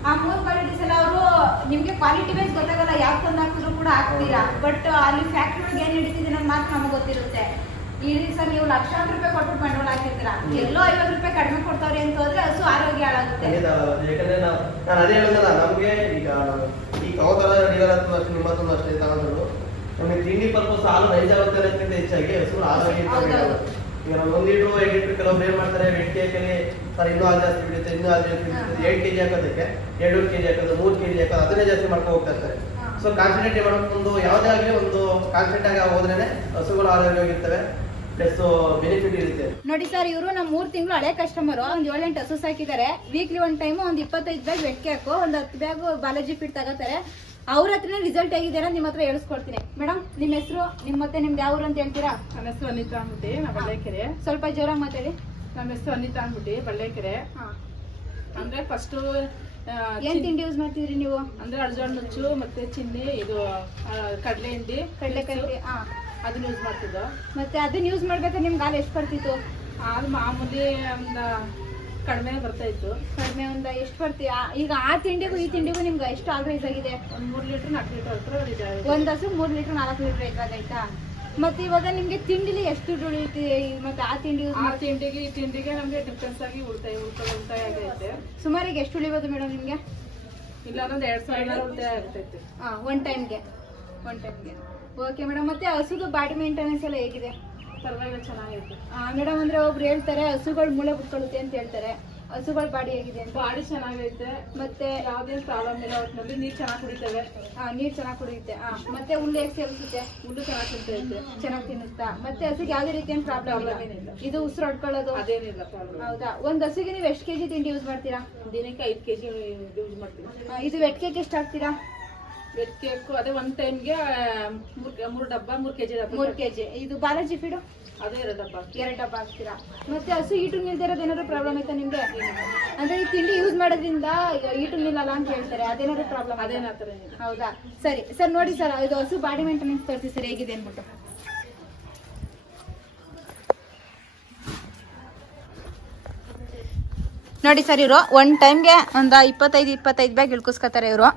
ಆ ಮೂರು ಕ್ವಾಲಿಟೀಸ್ ಎಲ್ಲ ಅವರು ನಿಮ್ಗೆ ಕ್ವಾಲಿಟಿ ವೈಸ್ ಗೊತ್ತಾಗಲ್ಲ ಯಾವ ತಂದು ಹಾಕಿದ್ರು ಕೂಡ ಹಾಕ್ತೀರಾ. ಬಟ್ ಅಲ್ಲಿ ಫ್ಯಾಕ್ಟ್ರಿ ಒಳಗೆ ಏನ್ ನಡೀತಿದೆ ಅನ್ನೋದು ಮಾತ್ರ ನಮಗೆ ಗೊತ್ತಿರುತ್ತೆ. ಇಲ್ಲಿ ಸರ್ ನೀವು ಲಕ್ಷಾಂತರ ರೂಪಾಯಿ ಕೊಟ್ಟು ಬಂಡವಾಳ ಹಾಕಿರ್ತೀರಾ. ಎಲ್ಲೋ ಐವತ್ತು ರೂಪಾಯಿ ಕಡಿಮೆ ಕೊಡ್ತಾವ್ರಿ ಅಂತ ಹೋದ್ರೆ ಹಸು ಆರೋಗ್ಯ ಹಾಳಾಗುತ್ತೆ ಯಾಕಂದ್ರೆ ನಾವು ನಾನು ಅದೇ ಹೇಳಿದ್ನಲ್ಲ ನಮಗೆ ಈಗ ಈ ಕವತರ ಡೀಲರ್ ಅಂತ ಅಷ್ಟೇ ನಿಮ್ಮ ಹತ್ರ ಅಷ್ಟೇ ತಗೊಂಡ್ರು ನಮಗೆ ತಿಂಡಿ ಪರ್ಪಸ್ ಹಾಲು ರೈಸ್ ಆಗುತ್ತೆ ಅನ್ನೋದಕ್ಕಿಂತ ಹೆಚ್ಚಾಗಿ ಹಸು ಆರೋಗ್ಯ. ಈಗ ನಾವು ಒಂದು ಲೀಟ್ರು ಐದು ಲೀಟ್ರ್ ಕೆಲವೊಬ್ರು ಏನ್ ಮಾಡ್ತಾರೆ ವೆಟ್ ಕೆಜಿ ಸರ್ ಇನ್ನೂ ಹಾಲು ಜಾಸ್ತಿ ಬಿಡುತ್ತೆ ಇನ್ನೂ ಹಾಲು ಜಾಸ್ತಿ ಬಿಡುತ್ತೆ ಎರಡು ಕೆಜಿ ಹಾಕೋದಕ್ಕೆ ಎರಡು ಕೆಜಿ ಹಾಕೋದು ಮೂರು ಕೆಜಿ ಹಾಕೋದು ಅದನ್ನೇ ಜಾಸ್ತಿ ಮಾಡ್ಕೊಂಡು ಹೋಗ್ತಾ ಇರ್ತಾರೆ. ಸೊ ಕಾನ್ಸಂಟ್ರೇಟ್ ಮಾಡೋಕೆ ಒಂದು ಯಾವುದೇ ಆಗಲಿ ಒಂದು ಕಾನ್ಸಂಟ್ರೇಟ್ ಆಗಿ ಹೋದ್ರೇನೆ ಹಸುಗಳು ಆರೋಗ್ಯವಾಗಿರ್ತವೆ ಪ್ಲಸ್ ಬೆನಿಫಿಟ್ ಇರುತ್ತೆ. ನೋಡಿ ಸರ್ ಇವರು ನಮ್ಮ ಮೂರ್ ತಿಂಗಳು ಹಳೆ ಕಸ್ಟಮರ್ ಒಂದ್ ಏಳೆಂಟು ಹಸು ಸಾಕಿದ್ದಾರೆ ವೀಕ್ಲಿ ಒಂದ್ ಟೈಮ್ ಒಂದ್ ಇಪ್ಪತ್ತೈದು ಬ್ಯಾಗ್ ವೆಟ್ಕೆ ಹಾಕು ಒಂದ್ ಹತ್ತು ಬ್ಯಾಗ್ ಬಾಲಾಜಿ ಫಿಟ್ ತಗೋತಾರೆ. ಅವ್ರ ಹತ್ರನೇ ರಿಸಲ್ಟ್ ಹೇಗಿದ್ದಾರೆ ನಿಮ್ ನಿಮ್ಮ ಹತ್ರ ಹೇಳಿಸ್ಕೊಡ್ತೀನಿ. ಮೇಡಮ್ ನಿಮ್ಮ ಹೆಸರು ನಿಮ್ಮ ಮತ್ತೆ ನಿಮ್ದು ಯಾವ ಊರು ಅಂತ ಹೇಳ್ತೀರಾ? ನನ್ನ ಹೆಸರು ಅನಿತಾ ಅಂದ್ಬಿಟ್ಟು ನಾ ಬಳ್ಳೇಕೆರೆ ಸ್ವಲ್ಪ ಜೋರಾಗಿ ಮಾತಾಡಿ. ನಮ್ಮ ಹೆಸರು ಅನಿತಾ ಅಂದ್ಬಿಟ್ಟು ಬಳ್ಳೇಕೆರೆ ಹಾ. ಅಂದ್ರೆ ಫಸ್ಟ್ ಏನ್ ತಿಂಡಿ ಯೂಸ್ ಮಾಡ್ತಿದ್ರಿ ನೀವು? ಅಂದ್ರೆ ಅಳ್ಜೋಳ ನುಚ್ಚು ಮತ್ತೆ ಚಿನ್ನಿ ಇದು ಕಡಲೆ ಕಡ್ಲೆ ಹಿಂಡಿ ಕಡಲೆಕಾಯಿ ಹಾ ಅದನ್ನ ಯೂಸ್ ಮಾಡ್ತಿದ್ದೋ ಮತ್ತೆ ಅದನ್ನ ಯೂಸ್ ಮಾಡ್ಬೇಕಾದ್ರೆ ನಿಮ್ಗೆ ಹಾಲು ಎಷ್ಟು ಬರ್ತಿತ್ತು? ಅದು ಮಾಮೂಲಿ ಒಂದು ಕಡಿಮೆ ಬರ್ತಾ ಇತ್ತು. ಕಡಿಮೆ ಒಂದ ಎಷ್ಟು ಬರ್ತೀಯ ಈಗ ಆ ತಿಂಡಿಗೂ ಈ ತಿಂಡಿಗೂ ನಿಮ್ಗೆ ಎಷ್ಟು ಹಾಲು ರೈಸ್ ಆಗಿದೆ? ಒಂದು ಮೂರು ಲೀಟರ್ ನಾಲ್ಕು ಲೀಟರ್ ಹತ್ರ ಒಂದು ಹಸು ಮೂರ್ ಲೀಟರ್ ನಾಲ್ಕು ಲೀಟರ್ ಇದಾಗೈತಾ ಮತ್ತೆ ಇವಾಗ ನಿಮ್ಗೆ ತಿಂಡಿಲಿ ಎಷ್ಟು ದುಡ್ಡು ಉಳಿಯುತ್ತೆ ಮತ್ತೆ ಆ ತಿಂಡಿ ಆ ತಿಂಡಿಗೆ ಈ ತಿಂಡಿಗೆ ನಮಗೆ ಡಿಫ್ರೆನ್ಸ್ ಆಗಿ ಉಳಿತಾಯ ಉಳ್ಕೊಳ್ಳೋ ಉಳಿತಾಯ ಆಗೈತೆ. ಸುಮಾರಿಗೆ ಎಷ್ಟು ಉಳಿಬೋದು ಮೇಡಮ್ ನಿಮ್ಗೆ? ಇಲ್ಲ ಅನ್ನೋದು ಎರಡು ಸಾವಿರ ಉಳಿತಾಯ ಆಗ್ತೈತೆ. ಹಾ ಒನ್ ಟೈಮ್ಗೆ ಒನ್ ಟೈಮ್ಗೆ ಓಕೆ ಮೇಡಮ್ ಮತ್ತೆ ಹಸುದು ಬಾಡಿ ಮೇಂಟೆನೆನ್ಸ್ ಎಲ್ಲ ಹೇಗಿದೆ? ಪರವಾಗಿಲ್ಲ ಚೆನ್ನಾಗೈತೆ. ಮೇಡಮ್ ಅಂದ್ರೆ ಒಬ್ರು ಹೇಳ್ತಾರೆ ಹಸುಗಳು ಮೂಳೆ ಬಿಟ್ಕೊಳ್ಳುತ್ತೆ ಅಂತ ಹೇಳ್ತಾರೆ. ಹಸುಗಳ ಬಾಡಿ ಹೇಗಿದೆ ಅಂತ? ಬಾಡಿ ಚೆನ್ನಾಗೈತೆ. ಮತ್ತೆ? ಯಾವ್ದೇ ಪ್ರಾಬ್ಲಮ್ ಇಲ್ಲ ಒಟ್ಟಿನಲ್ಲಿ ನೀರು ಚೆನ್ನಾಗಿ ಕುಡಿತವೆ. ಆ, ನೀರ್ ಚೆನ್ನಾಗಿ ಕುಡಿಯುತ್ತೆ. ಹಾ ಮತ್ತೆ ಹುಲ್ಲು ಹೇಗೆ ಸೇವಿಸುತ್ತೆ? ಹುಲ್ಲು ಚೆನ್ನಾಗಿ ತಿಂತೈತೆ ಚೆನ್ನಾಗಿ ತಿನ್ನುತ್ತಾ? ಮತ್ತೆ ಹಸಿಗೆ ಯಾವುದೇ ರೀತಿಯ ಪ್ರಾಬ್ಲಮ್ ಇಲ್ಲ? ಏನಿಲ್ಲ. ಇದು ಉಸಿರು ಹೊಡ್ಕೊಳ್ಳೋದು? ಅದೇನಿಲ್ಲ ಹೌದಾ? ಒಂದ್ ಹಸುಗೆ ನೀವು ಎಷ್ಟು ಕೆಜಿ ತಿಂಡಿ ಯೂಸ್ ಮಾಡ್ತೀರಾ? ದಿನಕ್ಕೆ ಐದು ಕೆಜಿ ಯೂಸ್ ಮಾಡ್ತೀರಾ ಇದು ವೆಟ್ ಕೇಕ್ ಎಷ್ಟು ಹಾಕ್ತೀರಾ? ವೆಟ್ ಕೇಕು ಅದೇ ಒಂದು ಟೈಮ್ಗೆ ಮೂರು ಮೂರು ಡಬ್ಬ ಮೂರು ಕೆ ಜಿ ಡಬ್ಬ ಮೂರ್ ಕೆಜಿ. ಇದು ಬಾಲಾಜಿ ಫೀಡು? ಅದೇ ಎರಡು ಡಬ್ಬ ಎರಡು ಡಬ್ಬ ಹಾಕ್ತೀರಾ ಮತ್ತೆ ಹಸು ಈಟು ನಿಲ್ದಿರೋದು ಏನಾದ್ರು ಪ್ರಾಬ್ಲಮ್ ಐತಾ ನಿಮ್ಗೆ? ಅಂದ್ರೆ ಈ ತಿಂಡಿ ಯೂಸ್ ಮಾಡೋದ್ರಿಂದ ಈಟು ನಿಲ್ಲಲ್ಲ ಅಂತ ಹೇಳ್ತಾರೆ. ಅದೇನಾದ್ರು ಪ್ರಾಬ್ಲಮ್ ಅದೇನು ಆ ಹೌದಾ? ಸರಿ ಸರ್ ನೋಡಿ ಸರ್ ಇದು ಹಸು ಬಾಡಿ ಮೇಂಟೆನೆನ್ಸ್ ತೋರಿಸಿ ಸರ್ ಹೇಗಿದೆ ಅಂದ್ಬಿಟ್ಟು. ನೋಡಿ ಸರ್ ಇವರು ಒನ್ ಟೈಮ್ಗೆ ಒಂದು ಇಪ್ಪತ್ತೈದು ಇಪ್ಪತ್ತೈದು ಬ್ಯಾಗ್ ಇಳ್ಕೊಸ್ಕೊತಾರೆ ಇವರು.